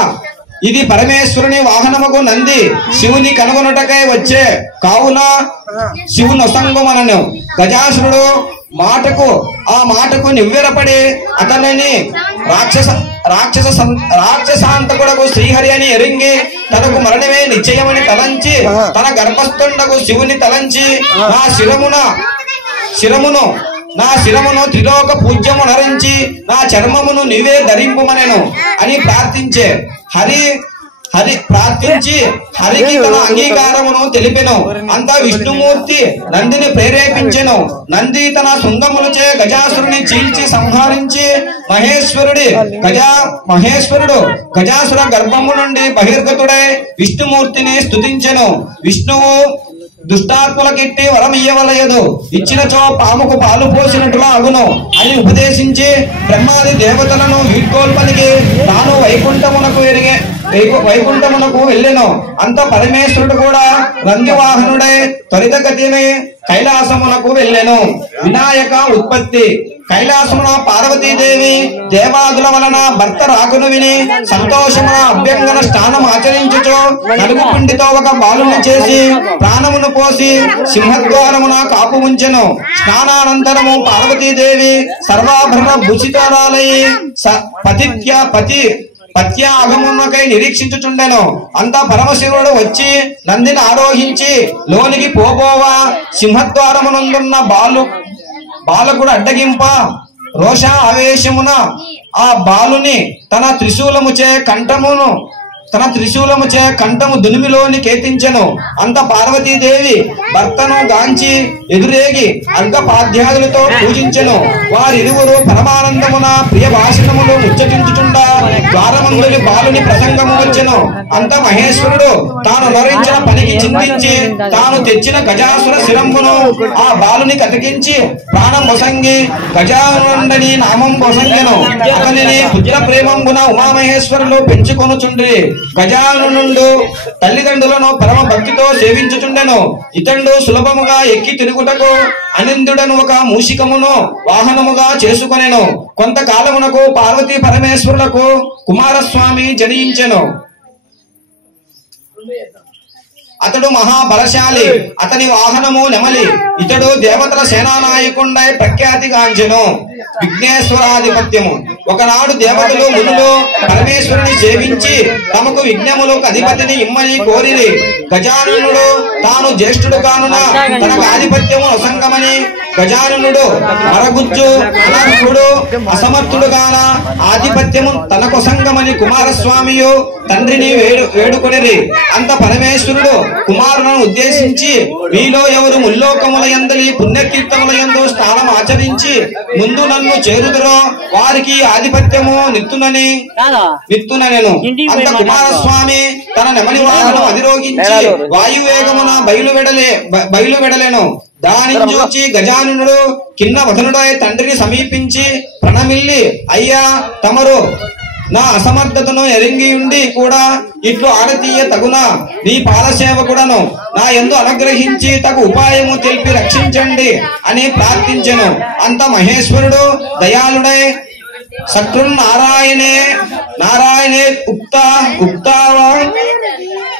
ఇది పరమేశ్వరుని వాహనముకు నంది శివుని కనుగొనుటకై వచ్చే కావున శివుని ఒసంగుమనను. గజాసురుడు ఆ మాటకు నివ్వెరపడి అతనిని రాక్షసాంతకుడకు శ్రీహరి అని ఎరింగి తనకు మరణమే నిశ్చయమని తలంచి తన గర్భస్థుండకు శివుని తలంచి నా శిరమును త్రిలోక పూజ్యము నరించి నా చర్మమును నీవే ధరింపుమనెను అని ప్రార్థించే. హరికి తన అంగీకారమును తెలిపెను. అంతా విష్ణుమూర్తి నందిని ప్రేరేపించెను. నంది తన శృంగములచే గజాసురుని చీల్చి సంహరించి మహేశ్వరుడు గజాసుర గర్భము నుండి బహిర్గతుడై విష్ణుమూర్తిని స్తుతించెను. విష్ణువు దుష్టాత్ములకిట్టి వరం ఇయ్యవలయదు, ఇచ్చినచో పాముకు పాలు పోసినట్లుగా అగును అని ఉపదేశించి బ్రహ్మాది దేవతలను వీడ్కోల్పలికి తాను వైకుంఠమునకు వెళ్ళెను. అంత పరమేశ్వరుడు కూడా నందివాహనుడై త్వరితగతిని కైలాసమునకు వెళ్ళెను. వినాయక ఉత్పత్తి. కైలాసమున పార్వతీదేవి దేవాదుల వలన భర్త రాకును విని సంతోషమున అభ్యంగన స్నానం ఆచరించుచు నలుగు పిండితో ఒక బాలుని చేసి ప్రాణమును పోసి సింహద్వారమున కాపు ఉంచెను. స్నానానంతరము పార్వతీదేవి సర్వాభరణ భూషితాలై పత్యాగమునకై నిరీక్షించుచుండెను. అంతా పరమశివుడు వచ్చి నందిని ఆరోహించి లోనికి పోబోవా సింహద్వారమునందున్న బాలకుడు అడ్డగింప రోష ఆవేశమున ఆ బాలుని తన త్రిశూలముచే కంఠము దునిమిలోని కేతించెను. అంత పార్వతీదేవి భర్తను గాంచి ఎదురేగి అర్ఘపాద్యాదులతో పూజించెను. వారిరువురు పరమానందమున ప్రియ భాషణములు ముచ్చటించుచుండా ద్వారమందుని బాలుని ప్రసంగము వచ్చెను. అంత మహేశ్వరుడు తాను నరించిన పనికి చింతించి తాను తెచ్చిన గజాసుర శిరమును ఆ బాలుని కతికించి ప్రాణం బొసంగి గజానుండని నామం బొసంగెను. అతనిని పుత్ర ప్రేమంబున ఉమామహేశ్వరులు పెంచుకొనుచుండ్రి. గజానుండు తల్లిదండ్రులను పరమ భక్తితో సేవించుచుండెను. ఇతండు సులభముగా ఎక్కి తిరుగుటకు అనిందుడను ఒక మూషికమును వాహనముగా చేసుకొనెను. కొంతకాలమునకు పార్వతీ పరమేశ్వరులకు కుమారస్వామి జనించెను. అతడు మహాబలశాలి, అతని వాహనము నెమలి. ఇతడు దేవతల సేనానాయకుండై ప్రఖ్యాతిగాంచెను. విఘ్నేశ్వరాధిపత్యము. ఒకనాడు దేవతలు మునులు పరమేశ్వరుని సేవించి తమకు విఘ్నములకు అధిపతిని ఇమ్మని కోరిరి. గజాననుడు తాను జ్యేష్ఠుడు కానున తనకు ఆధిపత్యము అసంగమని గజాననుడు మరగుజ్జు అనర్హుడు అసమర్థుడు గాన ఆధిపత్యము తనకొసంగమని కుమారస్వామియు తండ్రిని వేడుకొనిరి. అంత పరమేశ్వరుడు కుమారులను ఉద్దేశించి, మీలో ఎవరు ముల్లోకముల యందలి పుణ్యకీర్తముల యందు స్నానం ఆచరించి ముందు నన్ను చేరుదురో వారికి ఆధిపత్యము నిత్తుననెను. అంత కుమారస్వామి తన నెమలి వాహనం అధిరోగించి వాయువేగమున బయలువెడలేను. దానిని చూచి గజాననుడు కిన్న వదనుడై తండ్రిని సమీపించి ప్రణమిల్లి, అయ్యా తమరు నా అసమర్థతను ఎరింగి ఉండి కూడా ఇట్లు ఆడతీయ తగునా? నీ పాలసేవకుడను నా యందు అనుగ్రహించి తగు ఉపాయము తెలిపి రక్షించండి అని ప్రార్థించెను. అంత మహేశ్వరుడు దయాళుడై సకృన్నారాయణే ఉక్తావా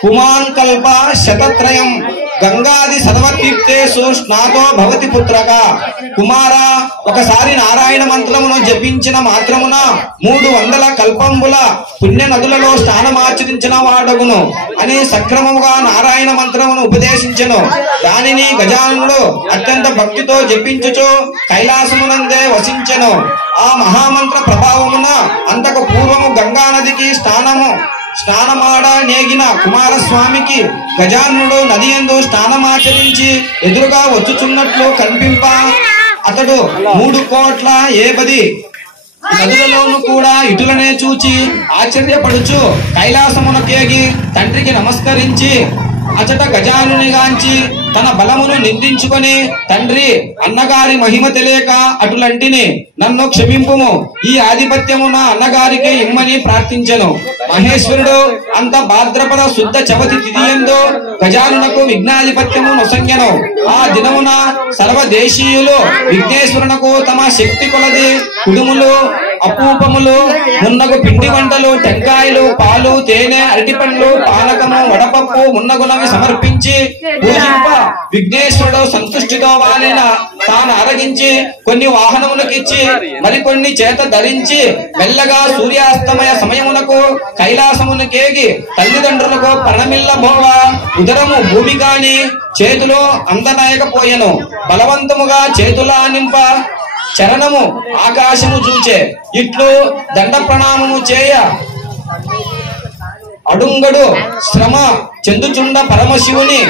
పుమాన్ కల్ప శతత్రయం గంగాది సర్వతీర్థేషు స్నాతో భవతి పుత్రక. కుమార, ఒకసారి నారాయణ మంత్రమును జపించిన మాత్రమున 300 కల్పంబుల పుణ్య నదులలో స్నానమాచరించిన వాడగును అని సక్రమముగా నారాయణ మంత్రమును ఉపదేశించెను. దానిని గజాననుడు అత్యంత భక్తితో జపించుచు కైలాసమునందే వసించెను. ఆ మహామంత్ర ప్రభావమున అంతకు పూర్వము గంగా నదికి స్నానమాడ నేగిన కుమారస్వామికి గజాననుడు నది యందు స్నానమాచరించి ఎదురుగా వచ్చుచున్నట్లు కనిపింప అతడు 3 కోట్ల 70 నదులలోను కూడా ఇటులనే చూచి ఆశ్చర్యపడుచు కైలాసమునకేగి తండ్రికి నమస్కరించి అచట గజానునిగాంచి తన బలమును నిందించుకొని, తండ్రి, అన్నగారి మహిమ తెలియక అటులంటిని నన్ను క్షమింపుము, ఈ ఆధిపత్యము నా అన్నగారికి ఇమ్మని ప్రార్థించెను. మహేశ్వరుడు అంత భాద్రపద శుద్ధ చవతి తిథియందు గజానునకు విఘ్నాధిపత్యము నొసంగెను. ఆ దినమున సర్వదేశీయులు విఘ్నేశ్వరునకు తమ శక్తి కొలది కుడుములు, అపూపములు, మున్నగు పిండి వంటలు, టెంకాయలు, పాలు, తేనె, అరటిపండ్లు, పానకము, వడపప్పు మున్నగునవి సమర్పించి పూజింప విఘ్నేశ్వరుడు సంతుష్టితో వాలిన తాను అరగించి కొన్ని వాహనములకిచ్చి మరికొన్ని చేత ధరించి మెల్లగా సూర్యాస్తమయ సమయమునకు కైలాసమునకేగి తల్లిదండ్రులకు ప్రణమిల్లబోవ ఉదరము భూమి గాని చేతులో అందనాయకపోయెను. బలవంతముగా చేతులా నింప చరణము ఆకాశము చూచే. ఇట్లు దండ ప్రణామము చేయ అడుంగడు శ్రమ చెందుచుండ పరమశివుని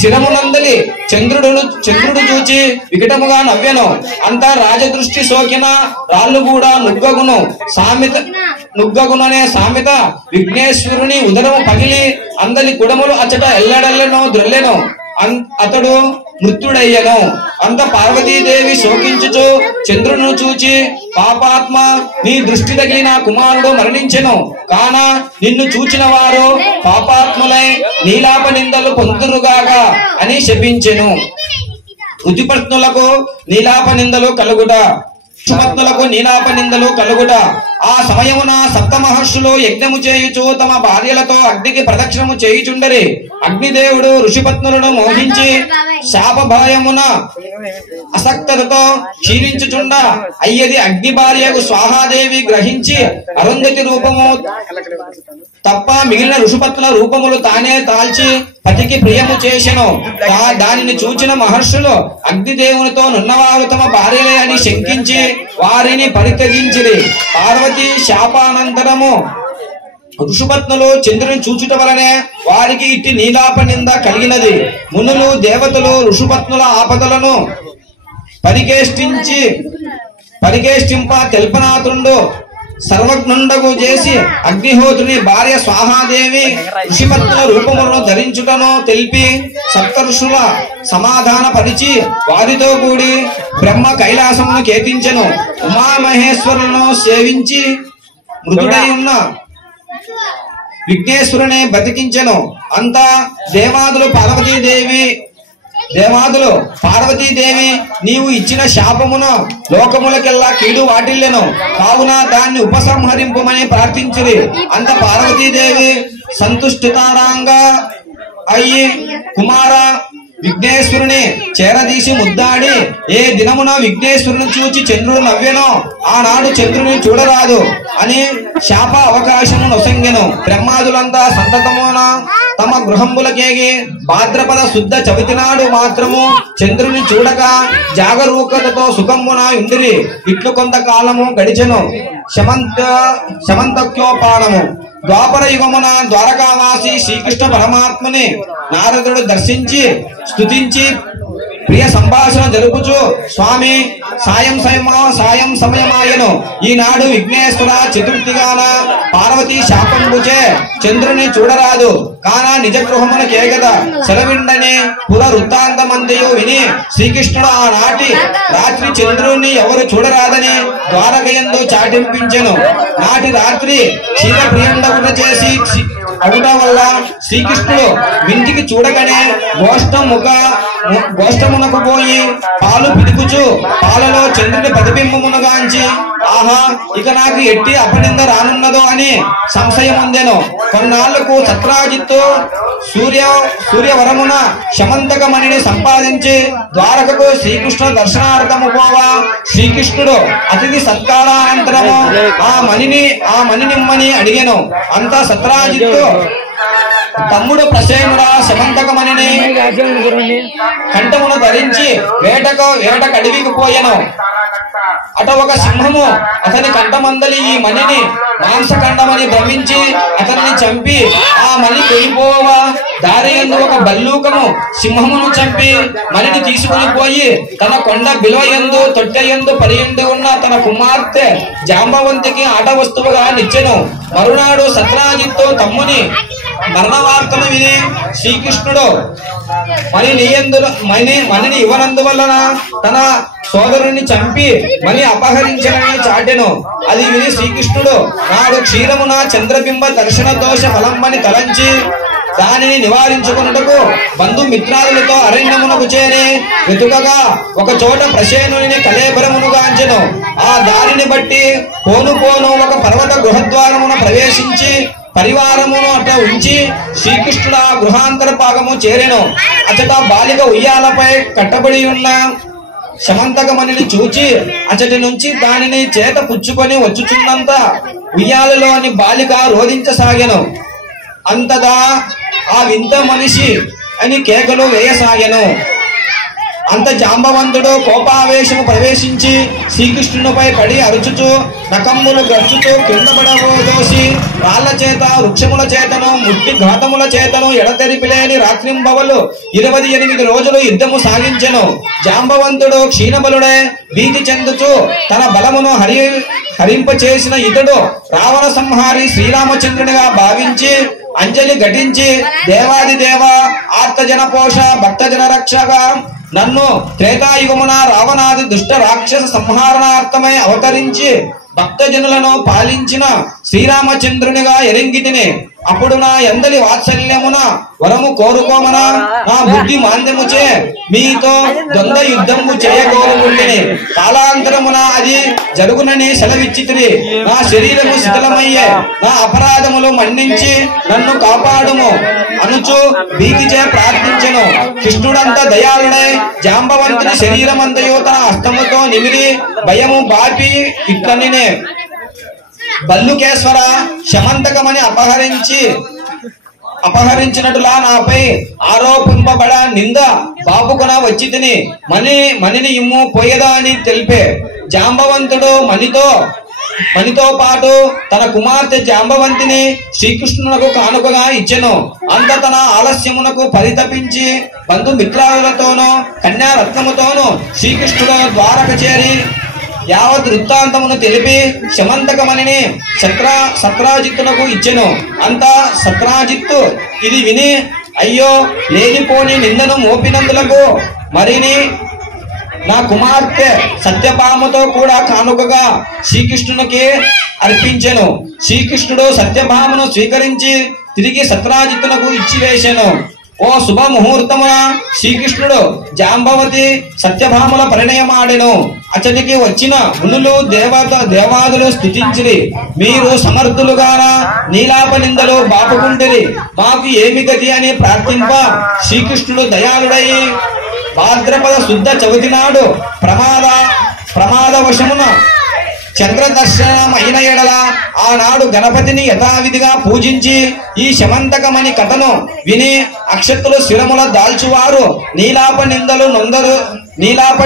శిరమునందలి చంద్రుడు చూచి వికటముగా నవ్వెను. అంతా రాజదృష్టి సోకిన రాళ్ళు కూడా నుగ్గగుననే సామెత విఘ్నేశ్వరుని ఉదరము పగిలి అందలి కుడములు అచ్చట ఎల్లడెల్లెనో ద్రొల్లెను. అతడు మృత్యుడయ్యను. అంత పార్వతీదేవి శోకించుచు చంద్రును చూచి, పాపాత్మ, నీ దృష్టి తగిన కుమారుడు మరణించెను కాన నిన్ను చూచిన వారు పాపాత్ములై నీలాప నిందలు పొందురుగాక అని శపించెను. ఉతిపత్నులకు నీలాప నిందలు కలుగుట, ఋషిపత్నులకు నీలాప నిందలు కలుగుట. ఆ సమయమున సప్త మహర్షులు యజ్ఞము చేయుచు తమ భార్యలతో అగ్నికి ప్రదక్షిణము చేయుచుండరి. అగ్నిదేవుడు ఋషిపత్నులను మోహించి శాప భయమున అసక్తతతో క్షీణించుచుండ అయ్యది అగ్ని భార్యకు స్వాహాదేవి గ్రహించి అరుంధతి రూపము తప్ప మిగిలిన ఋషిపత్నుల రూపములు తానే తాల్చి పతికి ప్రియము చేసెను. దానిని చూచిన మహర్షులు అగ్నిదేవునితో నున్నవారు తమ భార్యలే అని శంకించి వారిని పరిత్యజించిరి. పార్వతి శాపానంతరము ఋషిపత్నులు చంద్రుని చూచుట వలనే వారికి ఇట్టి నీలాప నింద కలిగినది. మునులు దేవతలు ఋషిపత్నుల ఆపదలను పరికేష్టింప తెల్పనాథుండు సర్వజ్ఞుండగు చేసి అగ్నిహోత్రుని భార్య స్వాహాదేవి ఋషిపత్నుల రూపములను ధరించుటను తెలిపి సప్తఋషుల సమాధాన పరిచి వారితో కూడి బ్రహ్మ కైలాసమును కేతించెను. ఉమామహేశ్వరులను సేవించి మృదుడై ఉన్న విఘ్నేశ్వరుని బతికించెను. అంతా దేవాదులు పార్వతీదేవి నీవు ఇచ్చిన శాపమును లోకములకెల్లా కీడు వాటిల్లెను కావున దాన్ని ఉపసంహరింపమని ప్రార్థించిరి. అంత పార్వతీదేవి సంతుష్టితారాంగా అయ్యి కుమార విఘ్నేశ్వరుని చేరదీసి ముద్దాడి ఏ దినమున విఘ్నేశ్వరుని చూచి చంద్రుడు నవ్వెనో ఆనాడు చంద్రుని చూడరాదు అని శాప అవకాశము నొసంగెను. బ్రహ్మాదులంతా సంతతమున తమ గృహంబులకేగి భాద్రపద శుద్ధ చవితి నాడు మాత్రము చంద్రుని చూడక జాగరూకతతో సుఖమున ఉండిరి. ఇట్లు కొంతకాలము గడిచెను. శమంతక్యోపానము ద్వాపర యుగమున ద్వారకావాసి శ్రీకృష్ణ పరమాత్మని నారదుడు దర్శించి స్తుతించి ప్రియ సంభాషణ జరుపుచు స్వామి సాయం సమయమాయను. ఈనాడు విఘ్నేశ్వర చతుర్థిగాన పార్వతీ శాపంబుచే చంద్రుని చూడరాదు కానా నిజ గృహమున కేగద సెలవిండని పునరుత్తాంతమంతయు విని శ్రీకృష్ణుడు ఆనాటి రాత్రి చంద్రుని ఎవరు చూడరాదని ద్వారకయందు చాటింపించెను. నాటి రాత్రి క్షీర ప్రియండగుట చేసి అవుట వల్ల శ్రీకృష్ణుడు వింటికి చూడగానే గోష్టమునకు పోయి పాలు పిదుకుచు పాలలో చంద్రుని ప్రతిబింబమునుగాంచి ఆహా ఇక నాకు ఎట్టి అపనింద రానున్నదో అని సంశయం ఉందెను. కొన్నాళ్లకు సత్రాజిత్తు సూర్యవరమున శమంతకమణిని సంపాదించి ద్వారకకు శ్రీకృష్ణ దర్శనార్థము పోవా శ్రీకృష్ణుడు అతిథి సత్కారానంతరము ఆ మణినిమ్మని అడిగెను. అంతా సత్రాజిత్తు తమ్ముడు ప్రసేనుడ శమంతకమణిని కంఠమును ధరించి వేటకడివికి పోయెను. అట ఒక సింహము అతని కంఠమందలి ఈ మణిని మాంసఖండమని భ్రమించి అతనిని చంపి ఆ మణి కొనిపోవా దారి యందు ఒక బల్లూకము సింహమును చంపి మణిని తీసుకుని పోయి తన కొండ బిలవయందు తొట్టెయందు పరియందు ఉన్న తన కుమార్తె జాంబవంతికి ఆట వస్తువుగా నిచ్చెను. మరునాడు సత్రాజిత్తు తమ్ముని మరణ వార్తను విని శ్రీకృష్ణుడు మణిని ఇవ్వనందువలన తన సోదరుని చంపి మణి అపహరించనని చాటెను. అది విని శ్రీకృష్ణుడు నాడు క్షీరమున చంద్రబింబ దర్శన దోష ఫలంబని తలంచి దానిని నివారించుకున్నటకు బంధుమిత్రాదులతో అరణ్యమునకు చేరి వెతుకగా ఒక చోట ప్రసేనుని కలేబరమునుగాంచెను. ఆ దారిని బట్టి పోను ఒక పర్వత గృహద్వారమున ప్రవేశించి పరివారమును అట్లా ఉంచి శ్రీకృష్ణుడు ఆ గృహాంతర భాగము చేరెను. అచట బాలిక ఉయ్యాలపై కట్టబడి ఉన్న శమంతకమణిని చూచి అచటి నుంచి దానిని చేత పుచ్చుకొని వచ్చుచున్నంత ఉయ్యాలలోని బాలిక రోధించసాగెను. అంతదా ఆ వింత మనిషి అని కేకలు వేయసాగెను. అంత జాంబవంతుడు కోపావేశము ప్రవేశించి శ్రీకృష్ణునిపై పడి అరుచుచు నకమ్ములు గర్చుతూ కింద పడబోదోసి రాళ్ల చేత వృక్షముల చేతను ముట్టి ఘాతముల చేతను ఎడతెరిపిలేని రాత్రింబవలు 28 రోజులు యుద్ధము సాగించెను. జాంబవంతుడు క్షీణబలుడే భీతి చెందుచు తన బలమును హరింప చేసిన ఇతడు రావణ సంహారి శ్రీరామచంద్రునిగా భావించి అంజలి ఘటించి దేవాది దేవ ఆర్తజన పోష భక్తజన రక్షగా నన్ను త్రేతాయుగమున రావణాది దుష్ట రాక్షస సంహారణార్థమై అవతరించి భక్తజనులను పాలించిన శ్రీరామచంద్రునిగా ఎరింగితిని. అప్పుడు నా ఎందలి వాత్సల్యమున వరము కోరుకోమన నా బుద్ధి మాంద్యముచే మీతో ద్వంద్వ యుద్ధము చేయకోరుకుంటుని కాలాంతరమున అది జరుగునని సెలవిచ్చితిరి. నా శరీరము శిథిలమయ్యే నా అపరాధములు మన్నించి నన్ను కాపాడుము అనుచు భీతిచే ప్రార్థించెను. కృష్ణుడంత దయాళుడై జాంబవంతుని శరీరమంతయు తన హస్తముతో నిమిరి భయము బాపి ఇట్లనినే బల్లుకేశ్వర శమంతకమని అపహరించినట్టులా నాపై ఆరోపింపబడ నింద బాపుకున వచ్చి తిని మణిని ఇమ్ము పోయేదా అని తెలిపే. జాంబవంతుడు మణితో పాటు తన కుమార్తె జాంబవంతిని శ్రీకృష్ణునకు కానుకగా ఇచ్చెను. అంత తన ఆలస్యమునకు పరితపించి బంధుమిత్రాలతోనూ కన్యారత్నముతోనూ శ్రీకృష్ణుడు ద్వారక చేరి యావత్ వృత్తాంతమును తెలిపి శమంతకమణిని సత్రాజిత్తునకు ఇచ్చెను. అంతా సత్రాజిత్తు ఇది విని అయ్యో లేనిపోని నిందను మోపినందులకు మరిని నా కుమార్తె సత్యభామతో కూడా కానుకగా శ్రీకృష్ణునికి అర్పించెను. శ్రీకృష్ణుడు సత్యభామను స్వీకరించి తిరిగి సత్రాజిత్తునకు ఇచ్చివేశాను. ఓ శుభ ముహూర్తమున శ్రీకృష్ణుడు జాంబవతి సత్యభామల పరిణయమాడెను. అతడికి వచ్చిన మునులు దేవాదులు స్తుతించిరి. మీరు సమర్థులుగాన నీలాప నిందలు బాపుకుంటిరి, మాకు ఏమి గతి అని ప్రార్థింప శ్రీకృష్ణుడు దయాళుడై భాద్రపద శుద్ధ చవితి నాడు ప్రమాదవశమున చంద్రదర్శనం అయిన ఎడల ఆనాడు గణపతిని యథావిధిగా పూజించి ఈ శమంతకమని కథను విని అక్షతులు శిరముల దాల్చువారు నీలాప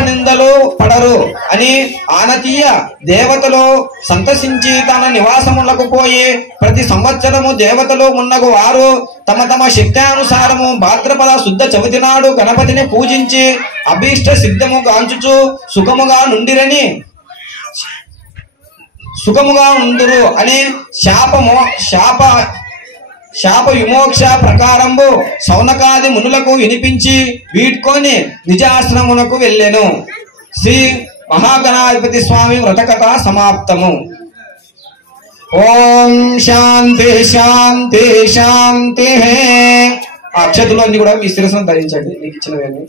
నిందలు పడరు అని ఆనతీయ దేవతలు సంతసించి తన నివాసములకు పోయి ప్రతి సంవత్సరము దేవతలు ఉన్నగు వారు తమ తమ శక్త్యానుసారము భాద్రపద శుద్ధ చవితి నాడు గణపతిని పూజించి అభీష్ట సిద్ధము గాంచుచు సుఖముగా ఉందురు అని శాప విమోక్ష ప్రకారంబు సౌనకాది మునులకు వినిపించి వీడ్కొని నిజాశ్రమునకు వెళ్ళెను. శ్రీ మహాగణాధిపతి స్వామి వ్రతకథ సమాప్తము. ఓం శాంతి శాంతి శాంతి. అక్షతులన్నీ కూడా మీ శిరస్సును ధరించండి మీకు ఇచ్చినవన్నీ.